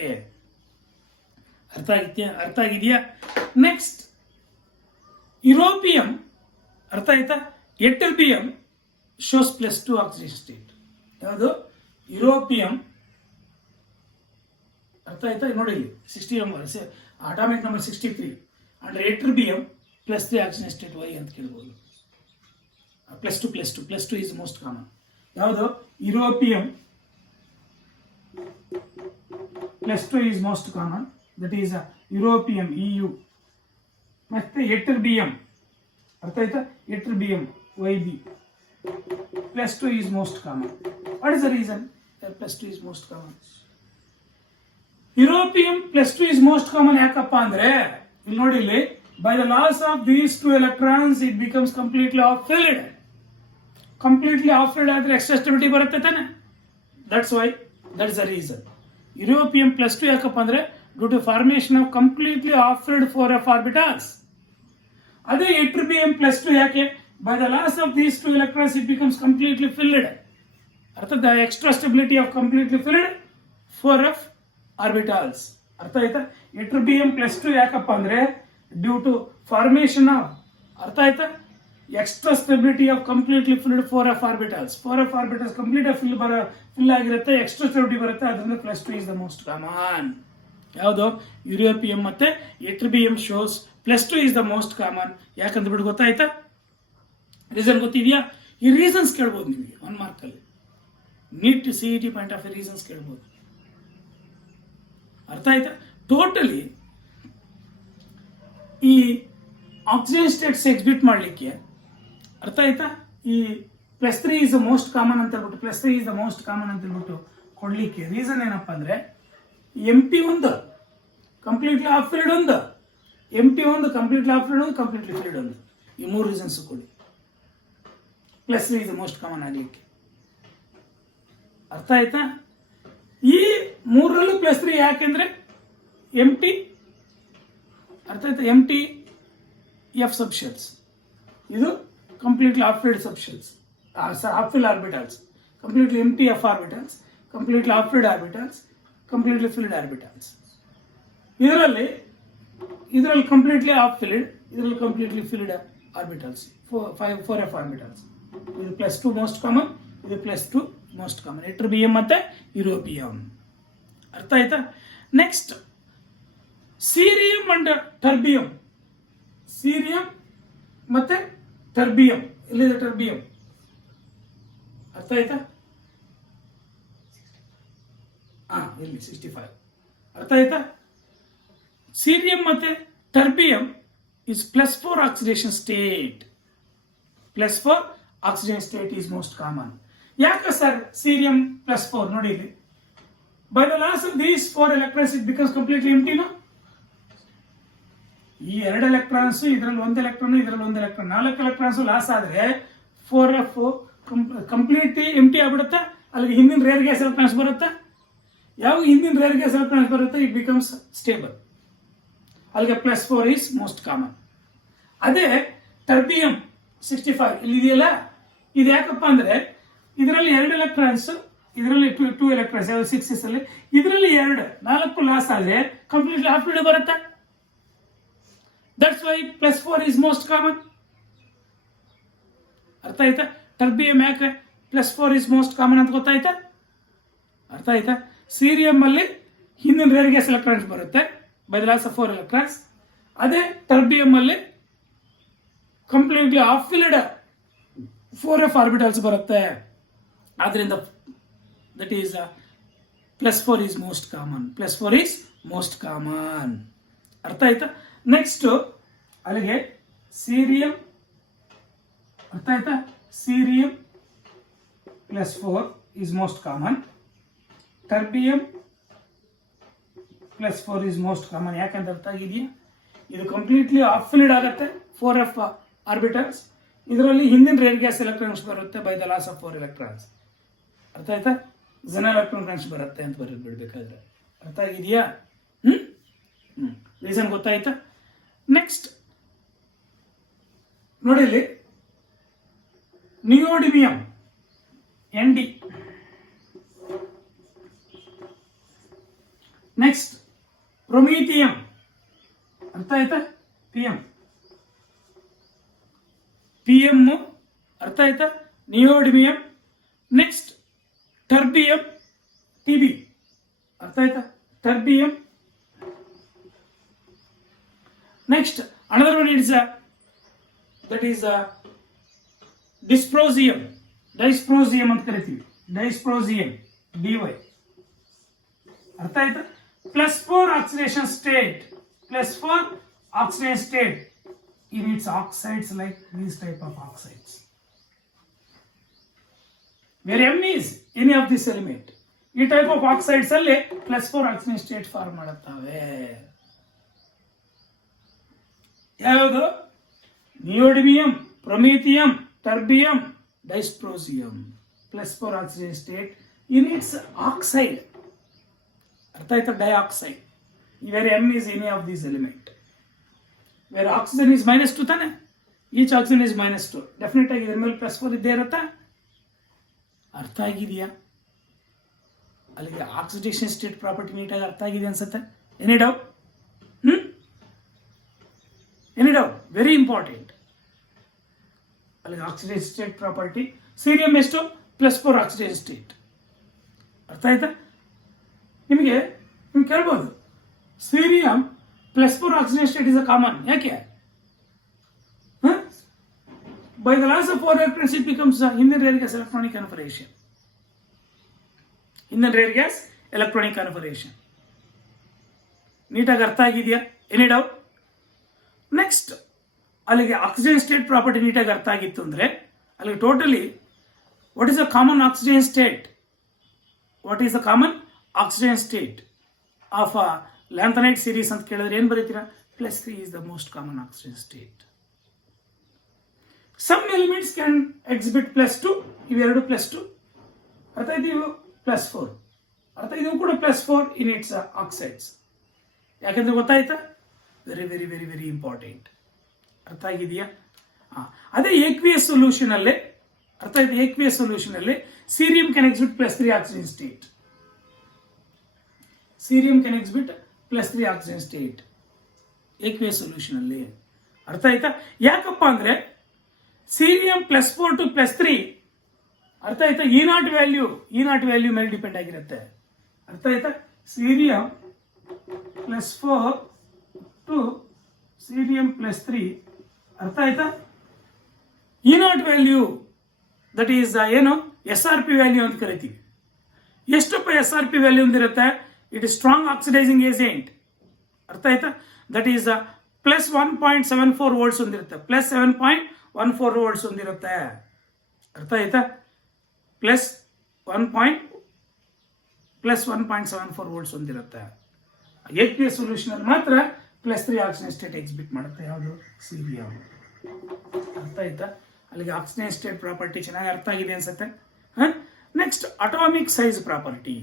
ಅರ್ಥ ಆಗಿದೆಯಾ? ನೆಕ್ಸ್ಟ್ ಯುರೋಪಿಯಂ, ಅರ್ಥ ಆಯ್ತಾ? Ytterbium shows +2 oxygen state. ಯಾವುದು? ಯುರೋಪಿಯಂ, ಅರ್ಥ ಆಯ್ತಾ? ನೋಡಿ 60 number, atomic number 63 and ytterbium +3 oxygen state. Why ಅಂತ ಕೇಳ್ಬೋದು. +2 ಇಸ್ ಮೋಸ್ಟ್ ಕಾಮನ್. ಯಾವುದು? Europium +2 is most common, that is europium EU. ಮತ್ತೆ ಎಟರ್ಬಿಯಂ, ಅರ್ಥ ಆಯ್ತಾ? Ytterbium YB +2 is most common. What is the reason that +2 is most common? Europium +2 is most common ಯಾಕಪ್ಪ ಅಂದ್ರೆ, ಇಲ್ಲಿ ನೋಡಿ, ಇಲ್ಲಿ by the loss of these 2 electrons it becomes completely off-filled. Completely of filled ಆದ್ರೆ extra stability ಬರುತ್ತೆ ತಾನೆ. That's why, that is the reason. Europium +2 ಯಾಕಪ್ಪ ಅಂದ್ರೆ due to formation of completely of filled 4f orbitals. ಅದೇ ytterbium +2 ಯಾಕೆ? By the loss of these 2 electrons it becomes completely filled. ಅರ್ಥ? The extra stability of completely filled 4f orbitals. ಅರ್ಥ ಆಯ್ತಾ? ಎಟರ್ಬಿಯಂ +2 ಯಾಕಪ್ಪ ಅಂದ್ರೆ due to formation of, ಅರ್ಥ ಆಯ್ತಾ? Extra stability of completely filled 4f orbitals. 4f orbitals complete ಆಗಿ fill ಆಗಿರುತ್ತೆ, extra stability ಬರುತ್ತೆ, ಅದರಿಂದ +2 ಇಸ್ ದ ಮೋಸ್ಟ್ ಕಾಮನ್. ಯಾವುದು? ಯುರೋಪಿಯಂ ಮತ್ತೆ ytterbium shows +2 is the most common. ಯಾಕಂತ ಬಿಟ್ಟು ಗೊತ್ತಾಯ್ತಾ? ರೀಸನ್ ಗೊತ್ತಿದೆಯಾ? ಈ ರೀಸನ್ಸ್ ಕೇಳ್ಬೋದು ನಿಮಗೆ 1 ಮಾರ್ಕ್ ಅಲ್ಲಿ. NEET CET point of reasons ಕೇಳ್ಬೋದು. ಅರ್ಥ ಆಯ್ತಾ? ಟೋಟಲಿ ಈ ಆಕ್ಸಿಜನ್ ಸ್ಟೇಟ್ಸ್ ಎಕ್ಸಿಬಿಟ್ ಮಾಡಲಿಕ್ಕೆ, ಅರ್ಥ ಆಯ್ತಾ, ಈ +3 ಇಸ್ ದ ಮೋಸ್ಟ್ ಕಾಮನ್ ಅಂತ ಹೇಳ್ಬಿಟ್ಟು, +3 ಇಸ್ ದ ಮೋಸ್ಟ್ ಕಾಮನ್ ಅಂತ ಹೇಳ್ಬಿಟ್ಟು ಕೊಡ್ಲಿಕ್ಕೆ ರೀಸನ್ ಏನಪ್ಪಾ ಅಂದ್ರೆ, ಎಂಟಿ ಒಂದು ಕಂಪ್ಲೀಟ್ಲಿ ಆಫ್ ಫಿಲ್ಡ್ ಒಂದು, ಎಂಟಿ ಒಂದು ಕಂಪ್ಲೀಟ್ಲಿ ಆಫ್ ಫಿಲ್ಡ್ ಒಂದು, ಕಂಪ್ಲೀಟ್ಲಿ ಫಿಲ್ಡ್ ಒಂದು, ಈ 3 ರೀಸನ್ಸ್ ಕೊಡಿ +3 ಇಸ್ ದ ಮೋಸ್ಟ್ ಕಾಮನ್ ಆಗಲಿಕ್ಕೆ. ಅರ್ಥ ಆಯ್ತಾ? ಈ 3ರಲ್ಲೂ +3 ಯಾಕೆಂದ್ರೆ ಎಂಟಿ, ಅರ್ಥ ಆಯ್ತಾ? ಎಂಟಿ F subshells. ಇದು completely off-filled subshells, off-filled orbitals, completely empty F orbitals, completely off-filled orbitals, completely filled orbitals. ಇದರಲ್ಲಿ completely off-filled, ಇದರಲ್ಲಿ completely filled orbitals, 4f orbitals. ಇದು +2 most common, ಇದು +2 most common. ಎಟರ್ಬಿಯಂ ಮತ್ತೆ ಯುರೋಪಿಯಂ. ಅರ್ಥ ಆಯ್ತಾ? Next cerium and terbium. Cerium ಮತ್ತೆ terbium. ಎಲ್ಲಿದೆ terbium? ಅರ್ಥ ಆಯ್ತಾ? ಇಲ್ಲಿ 65. ಅರ್ಥ ಆಯ್ತಾ? ಸೀರಿಯಂ ಮತ್ತೆ terbium is +4 oxidation state. +4 oxygen state is most common. ಯಾಕೆ ಸರ್ ಸೀರಿಯಂ +4? ನೋಡಿ ಇಲ್ಲಿ, by the loss of these 4 electrons it becomes completely empty. No, ಈ 2 ಎಲೆಕ್ಟ್ರಾನ್ಸ್, ಇದರಲ್ಲಿ 1 ಎಲೆಕ್ಟ್ರಾನ್, ಇದರಲ್ಲಿ 1 ಎಲೆಕ್ಟ್ರಾನ್, 4 ಎಲೆಕ್ಟ್ರಾನ್ಸ್ ಲಾಸ್ ಆದ್ರೆ 4f ಕಂಪ್ಲೀಟ್ ಎಂಟಿ ಆಗ್ಬಿಡುತ್ತೆ. ಅಲ್ಲಿಗೆ ಹಿಂದಿನ ರೇರ್ ಗ್ಯಾಸ್ ಎಲೆಕ್ಟ್ರಾನ್ಸ್ ಬರುತ್ತೆ. ಯಾವ ಹಿಂದಿನ ರೇರ್ ಗ್ಯಾಸ್ ಎಲೆಕ್ಟ್ರಾನ್ಸ್ ಬರುತ್ತೆ, ಇಟ್ ಬಿಕಮ್ಸ್ ಸ್ಟೇಬಲ್. ಅಲ್ಲಿಗೆ +4 ಈಸ್ ಮೋಸ್ಟ್ ಕಾಮನ್. ಅದೇ ಟರ್ಬಿಯಂ 65 ಇಲ್ಲಿ ಇದೆಯಲ್ಲ, ಇದು ಯಾಕಪ್ಪ ಅಂದ್ರೆ ಇದರಲ್ಲಿ 2 ಎಲೆಕ್ಟ್ರಾನ್ಸ್, ಇದರಲ್ಲಿ 2 ಎಲೆಕ್ಟ್ರಾನ್ಸ್, 6s ಅಲ್ಲಿ, ಇದರಲ್ಲಿ 2, 4 ಲಾಸ್ ಆದ್ರೆ ಕಂಪ್ಲೀಟ್ಲಿ ಆಫ್ ಫಿಲ್ಡ್ ಬರುತ್ತೆ. That's why +4 is most common. ಅರ್ಥ ಆಯ್ತಾ? ಟರ್ಬಿಯಂ ಯಾಕೆ +4 is most common ಅಂತ ಗೊತ್ತಾಯ್ತಾ? ಅರ್ಥ ಆಯ್ತಾ? ಸೀರಿಯಂ ಅಲ್ಲಿ ಹಿಂದಿನ ರೇರ್ ಗ್ಯಾಸ್ ಎಲೆಕ್ಟ್ರಾನ್ಸ್ ಬರುತ್ತೆ by the loss of 4 electrons. ಅದೇ ಟರ್ಬಿಯಂ ಅಲ್ಲಿ completely of filled 4f orbitals ಬರುತ್ತೆ. ಆದ್ರಿಂದ that is +4 is most common. +4 is most common. ಅರ್ಥ ಆಯ್ತಾ? ನೆಕ್ಸ್ಟ್ ಅಲ್ಲಿಗೆ ಸೀರಿಯಂ, ಅರ್ಥ ಆಯ್ತಾ? Serum +4 is most common. Terbium plus 4 is most common. ಯಾಕಂತ ಅರ್ಥ ಆಗಿದೆಯಾ? ಇದು ಕಂಪ್ಲೀಟ್ಲಿ ಆಫ್ ಫಿಲ್ಡ್ ಆಗುತ್ತೆ 4f ಆರ್ಬಿಟಲ್ಸ್. ಇದರಲ್ಲಿ ಹಿಂದಿನ ರೇರ್ ಗ್ಯಾಸ್ ಎಲೆಕ್ಟ್ರಾನ್ಸ್ ಬರುತ್ತೆ by the loss of 4 electrons. ಅರ್ಥ ಆಯ್ತಾ? ಜನ ಎಲೆಕ್ಟ್ರಾನ್ಸ್ ಬರುತ್ತೆ ಅಂತ ಬಿಡಬೇಕಾದ್ರೆ. ಅರ್ಥ ಆಗಿದೆಯಾ? ರೀಸನ್ ಗೊತ್ತಾಯ್ತಾ? ನೆಕ್ಸ್ಟ್ ನೋಡಿ ಇಲ್ಲಿ ನಿಯೋಡಿಮಿಯಂ ND. ನೆಕ್ಸ್ಟ್ ಪ್ರೊಮೀಥಿಯಂ. ಅರ್ಥ ಆಯ್ತಾ? PM ಅರ್ಥ ಆಯ್ತಾ? ನಿಯೋಡಿಮಿಯಂ. Next terbium TB. ಅರ್ಥ ಆಯ್ತಾ? Terbium. Next another one is that is dysprosium ಅಂತ ಕರಿತೀವಿ. dysprosium DY. ಅರ್ಥ ಆಯ್ತಾ? +4 oxidation state in its oxides like these type of oxides, where M is any of this element. ಈ type of oxides ಅಲ್ಲಿ +4 oxidation state form ಮಾಡುತ್ತವೆ. ಯಾವುದು? Neodymium, promethium, terbium, dysprosium. +4 oxidation state in its oxide. ಅರ್ಥ ಆಯ್ತಾ? Dioxide. Where M is any of these element. Where oxygen is -2 ತಾನೆ, each oxygen is -2. Definite ಆಗಿ ಇದ್ರ ಮೇಲೆ +4 ಇದ್ದೇ ಇರುತ್ತಾ? ಅರ್ಥ ಆಗಿದೆಯಾ? ಅಲ್ಲಿಗೆ ಆಕ್ಸಿಡೇಷನ್ ಸ್ಟೇಟ್ ಪ್ರಾಪರ್ಟಿ ನೀಟಾಗಿ ಅರ್ಥ ಆಗಿದೆ ಅನ್ಸುತ್ತೆ. Any doubt? Very important. ಅಲ್ಲಿಗೆ ಆಕ್ಸಿಡೇಷನ್ ಸ್ಟೇಟ್ ಪ್ರಾಪರ್ಟಿ. ಸೀರಿಯಂ ಎಷ್ಟು? +4 ಆಕ್ಸಿಡೇಷನ್ ಸ್ಟೇಟ್. ಅರ್ಥ ಆಯ್ತಾ? ನಿಮಗೆ ಕೇಳ್ಬೋದು cerium +4 oxidation state is a common. ಯಾಕೆ? By the loss of 4 electrons it becomes Indian rare gas electronic configuration. ನೀಟಾಗಿ ಅರ್ಥ ಆಗಿದೆಯಾ? Any doubt? ನೆಕ್ಸ್ಟ್ ಅಲ್ಲಿಗೆ ಆಕ್ಸಿಜನ್ ಸ್ಟೇಟ್ ಪ್ರಾಪರ್ಟಿ ನೀಟಾಗಿ ಅರ್ಥ ಆಗಿತ್ತು ಅಂದರೆ ಅಲ್ಲಿಗೆ totally what is the common oxygen state? Of lanthanide series ಅಂತ ಕೇಳಿದ್ರೆ ಏನು ಬರೀತೀರಾ? +3 is the most common oxygen state. Some elements can exhibit +2. ಇವೆರಡು +2. ಅರ್ಥ ಇದೀವು +4. ಅರ್ಥ ಇದು ಕೂಡ +4 in its oxides. ಯಾಕಂದ್ರೆ ಗೊತ್ತಾಯ್ತಾ? Very very very very important. ಅರ್ಥ ಆಗಿದೆಯಾ? ಅದೇ ಏಕ್ವಿಯಸ್ ಸೊಲ್ಯೂಷನ್ ಅಲ್ಲಿ ಅರ್ಥ ಆಯ್ತು? ಏಕ್ವಿಯಸ್ ಸೊಲ್ಯೂಷನ್ ಅಲ್ಲಿ cerium can exhibit +3 oxygen state. +3 oxygen state aqueous solution ಅಲ್ಲಿ. ಅರ್ಥ ಆಯ್ತಾ? ಯಾಕಪ್ಪ ಅಂದ್ರೆ ಸೀರಿಯಂ +4 to +3 ಅರ್ಥ ಆಯ್ತಾ? E ನಾಟ್ ವ್ಯಾಲ್ಯೂ ಮೇಲೆ ಡಿಪೆಂಡ್ ಆಗಿರುತ್ತೆ. ಅರ್ಥ ಆಯ್ತಾ? ಸೀರಿಯಂ +4 to ಸೀರಿಯಂ +3 ಅರ್ಥ ಆಯ್ತಾ? E naught value that is ಏನು SRP ವ್ಯಾಲ್ಯೂ ಅಂತ ಕರಿತೀವಿ. ಎಷ್ಟಪ್ಪ SRP ವ್ಯಾಲ್ಯೂ ಅಂದಿರುತ್ತೆ? It is strong oxidising agent. ಅರ್ಥ ಆಯ್ತಾ? ದಟ್ ಈಸ್ +1.74 ವೋಲ್ಟ್ಸ್ ಹೊಂದಿರುತ್ತೆ. +7.14 ವೋಲ್ಟ್ಸ್ ಹೊಂದಿರುತ್ತೆ. ಅರ್ಥ ಆಯ್ತಾ? +1.74 ವೋಲ್ಟ್ಸ್ ಹೊಂದಿರುತ್ತೆ. ಏಕ್ವಿಯಸ್ ಸೊಲ್ಯೂಷನ್ ಅಲ್ಲಿ ಮಾತ್ರ +3 ಆಕ್ಸಿಜನ್ ಸ್ಟೇಟ್ ಎಕ್ಸಿಬಿಟ್ ಮಾಡುತ್ತೆ. ಯಾವುದು? ಸೀರಿಯಂ. ಅರ್ಥ ಆಯ್ತಾ? ಅಲ್ಲಿಗೆ ಆಕ್ಸಿಜನ್ ಸ್ಟೇಟ್ ಪ್ರಾಪರ್ಟಿ ಚೆನ್ನಾಗಿ ಅರ್ಥ ಆಗಿದೆ ಅನ್ಸುತ್ತೆ. Next atomic size property.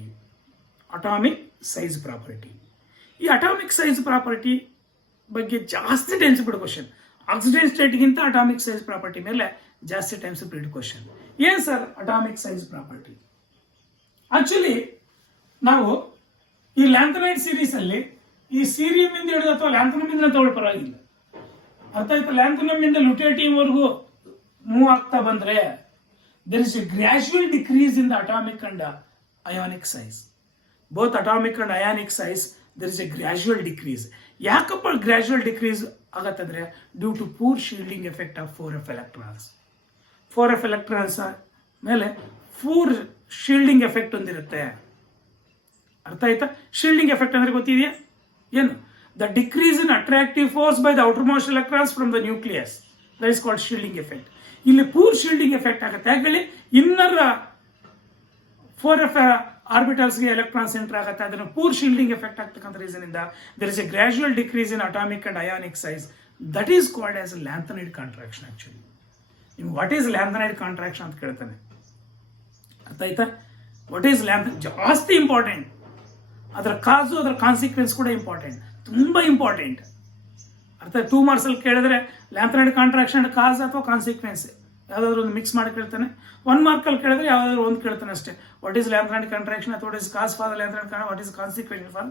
ಈ ಅಟಾಮಿಕ್ ಸೈಜ್ ಪ್ರಾಪರ್ಟಿ ಬಗ್ಗೆ ಜಾಸ್ತಿ ಟೈಮ್ಸ್ ಬಿಡು ಕ್ವಶನ್. ಆಕ್ಸಿಜನ್ ಸ್ಟೇಟ್ಗಿಂತ ಅಟಾಮಿಕ್ ಸೈಜ್ ಪ್ರಾಪರ್ಟಿ ಮೇಲೆ ಜಾಸ್ತಿ ಟೈಮ್ಸ್ ಬಿಡು ಕ್ವಶನ್. ಏನು sir atomic size property? Actually ನಾವು ಈ ಲ್ಯಾಂಥನೈಟ್ ಸೀರೀಸ್ ಅಲ್ಲಿ ಈ ಸೀರಿಯಂ ಇಂದ ಹಿಡಿದು ಅಥವಾ ಲ್ಯಾಂಥನಮ್ ಇಂದ ತಗೊಳ್ಳೋ ಪರವಾಗಿಲ್ಲ. ಅರ್ಥ ಆಯ್ತಾ? ಲ್ಯಾಂಥನಮ್ ಇಂದ ಲುಟೇಟಿಯಂ ವರೆಗೂ ಮೂವ್ ಆಗ್ತಾ ಬಂದ್ರೆ there is a gradual decrease in the atomic and ionic size. Both atomic and ionic size there is a gradual decrease. ಯಾಕಪ್ಪ ಗ್ರಾಜುವಲ್ ಡಿಕ್ರೀಸ್ ಆಗತ್ತಂದ್ರೆ due to poor shielding effect of 4f electrons. 4f electrons ಮೇಲೆ poor shielding effect ಹೊಂದಿರುತ್ತೆ. ಅರ್ಥ ಆಯ್ತಾ? Shielding effect ಅಂದ್ರೆ ಗೊತ್ತಿದೆಯಾ ಏನು? The decrease in attractive force by the outermost electrons from the nucleus, that is called shielding effect. ಇಲ್ಲಿ poor shielding effect ಆಗುತ್ತೆ. ಯಾಕೆ? ಇನ್ನರ್ 4f ಆರ್ಬಿಟಲ್ಸ್ಗೆ ಎಲೆಕ್ಟ್ರಾನ್ಸ್ ಎಂಟರ್ ಆಗುತ್ತೆ, ಅದನ್ನು ಪೂರ್ ಶೀಲ್ಡಿಂಗ್ ಎಫೆಕ್ಟ್ ಆಗ್ತಕ್ಕಂಥ ರೀಸನ್ ಇಂದ there is a gradual decrease in atomic and ionic size. That is called as lanthanide contraction. Actually ನಿಮ್ಗೆ what is lanthanide contraction ಅಂತ ಕೇಳ್ತಾನೆ, ಅರ್ಥ ಆಯ್ತಾ? ವಾಟ್ ಈಸ್ ಜಾಸ್ತಿ ಇಂಪಾರ್ಟೆಂಟ್, ಅದರ ಕಾಸು ಅದರ ಕಾನ್ಸಿಕ್ವೆನ್ಸ್ ಕೂಡ ಇಂಪಾರ್ಟೆಂಟ್, ತುಂಬ ಇಂಪಾರ್ಟೆಂಟ್. ಅರ್ಥ 2 ಮಾರ್ಕ್ಸ್ ಅಲ್ಲಿ ಕೇಳಿದ್ರೆ ಲ್ಯಾಂಥನೈಡ್ ಕಾಂಟ್ರಾಕ್ಷನ್ ಕಾಸ್ ಅಥವಾ ಕಾನ್ಸಿಕ್ವೆನ್ಸ್ ಯಾವ್ದಾದ್ರು ಒಂದು ಮಿಕ್ಸ್ ಮಾಡಿ ಕೇಳ್ತಾನೆ. 1 ಮಾರ್ಕ್ ಅಲ್ಲಿ ಕೇಳಿದ್ರೆ ಯಾವ್ದಾದ್ರು ಒಂದು ಕೇಳ್ತಾನೆ ಅಷ್ಟೇ. ವಾಟ್ ಈಸ್ ಲ್ಯಾಂಥನೈಡ್ ಕಾಂಟ್ರಾಕ್ಷನ್ ಅಥವಾ what is cos for lanthanide, what is consequence for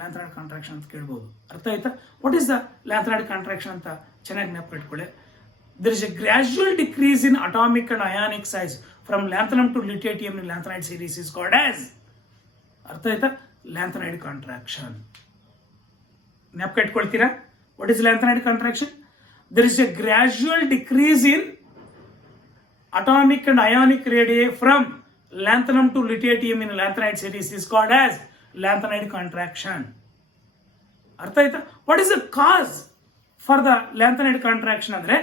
lanthanide contraction ಅಂತ ಕೇಳ್ಬೋದು. ಅರ್ಥ ಆಯ್ತಾ? What is the lanthanide contraction ಅಂತ ಚೆನ್ನಾಗಿ ನೆನಪು ಇಟ್ಕೊಳ್ಳಿ. there is a gradual decrease in atomic and ionic size from lanthanum to lutetium in lanthanide series is called as, ಅರ್ಥ ಆಯ್ತಾ? Lanthanide contraction. ನೆನಪು ಇಟ್ಕೊಳ್ತೀರಾ? what is lanthanide contraction? there is a gradual decrease in atomic and ionic radii from lanthanum to lutetium in lanthanide series is called as lanthanide contraction. ಅರ್ಥ ಆಯ್ತಾ? what is the cause for the lanthanide contraction ಅಂದ್ರೆ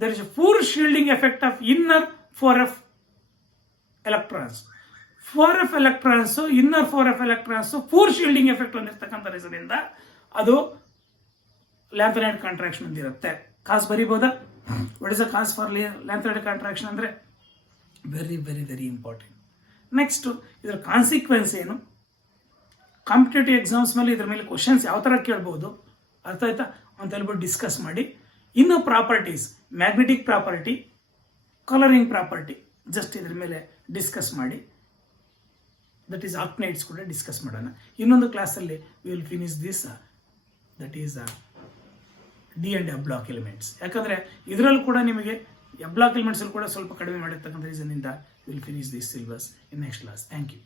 there is a poor shielding effect of inner 4f electrons. 4f electrons, inner 4f electrons poor shielding effect ಹೊಂದಿರತಕ್ಕಂಥ reason ಇಂದ ಅದು lanthanide contraction ಹೊಂದಿರುತ್ತೆ. Cause ಬರೀಬೋದಾ? What is the cause for lanthanide contraction ಅಂದ್ರೆ very very very important. Next ಇದರ consequence ಏನು? Competitive exams ಮೇಲೆ ಇದ್ರ ಮೇಲೆ ಕ್ವಶನ್ಸ್ ಯಾವ ಥರ ಕೇಳ್ಬೋದು, ಅರ್ಥ ಆಯ್ತಾ ಅಂತ ಹೇಳ್ಬಿಟ್ಟು ಡಿಸ್ಕಸ್ ಮಾಡಿ. ಇನ್ನು properties, magnetic property, colouring property, just ಇದ್ರ ಮೇಲೆ ಡಿಸ್ಕಸ್ ಮಾಡಿ. ದಟ್ ಈಸ್ ಆಕ್ನೈಡ್ಸ್ ಕೂಡ ಡಿಸ್ಕಸ್ ಮಾಡೋಣ. ಇನ್ನೊಂದು ಕ್ಲಾಸಲ್ಲಿ we will finish this, that is d and f block elements. ಯಾಕಂದರೆ ಇದರಲ್ಲೂ ಕೂಡ ನಿಮಗೆ ಎಫ್ ಬ್ಲಾಕ್ ಎಲಿಮೆಂಟ್ಸಲ್ಲಿ ಕೂಡ ಸ್ವಲ್ಪ ಕಡಿಮೆ ಮಾಡಿರ್ತಕ್ಕಂಥ ರೀಸನ್ನಿಂದ will finish this syllabus in next class. Thank you.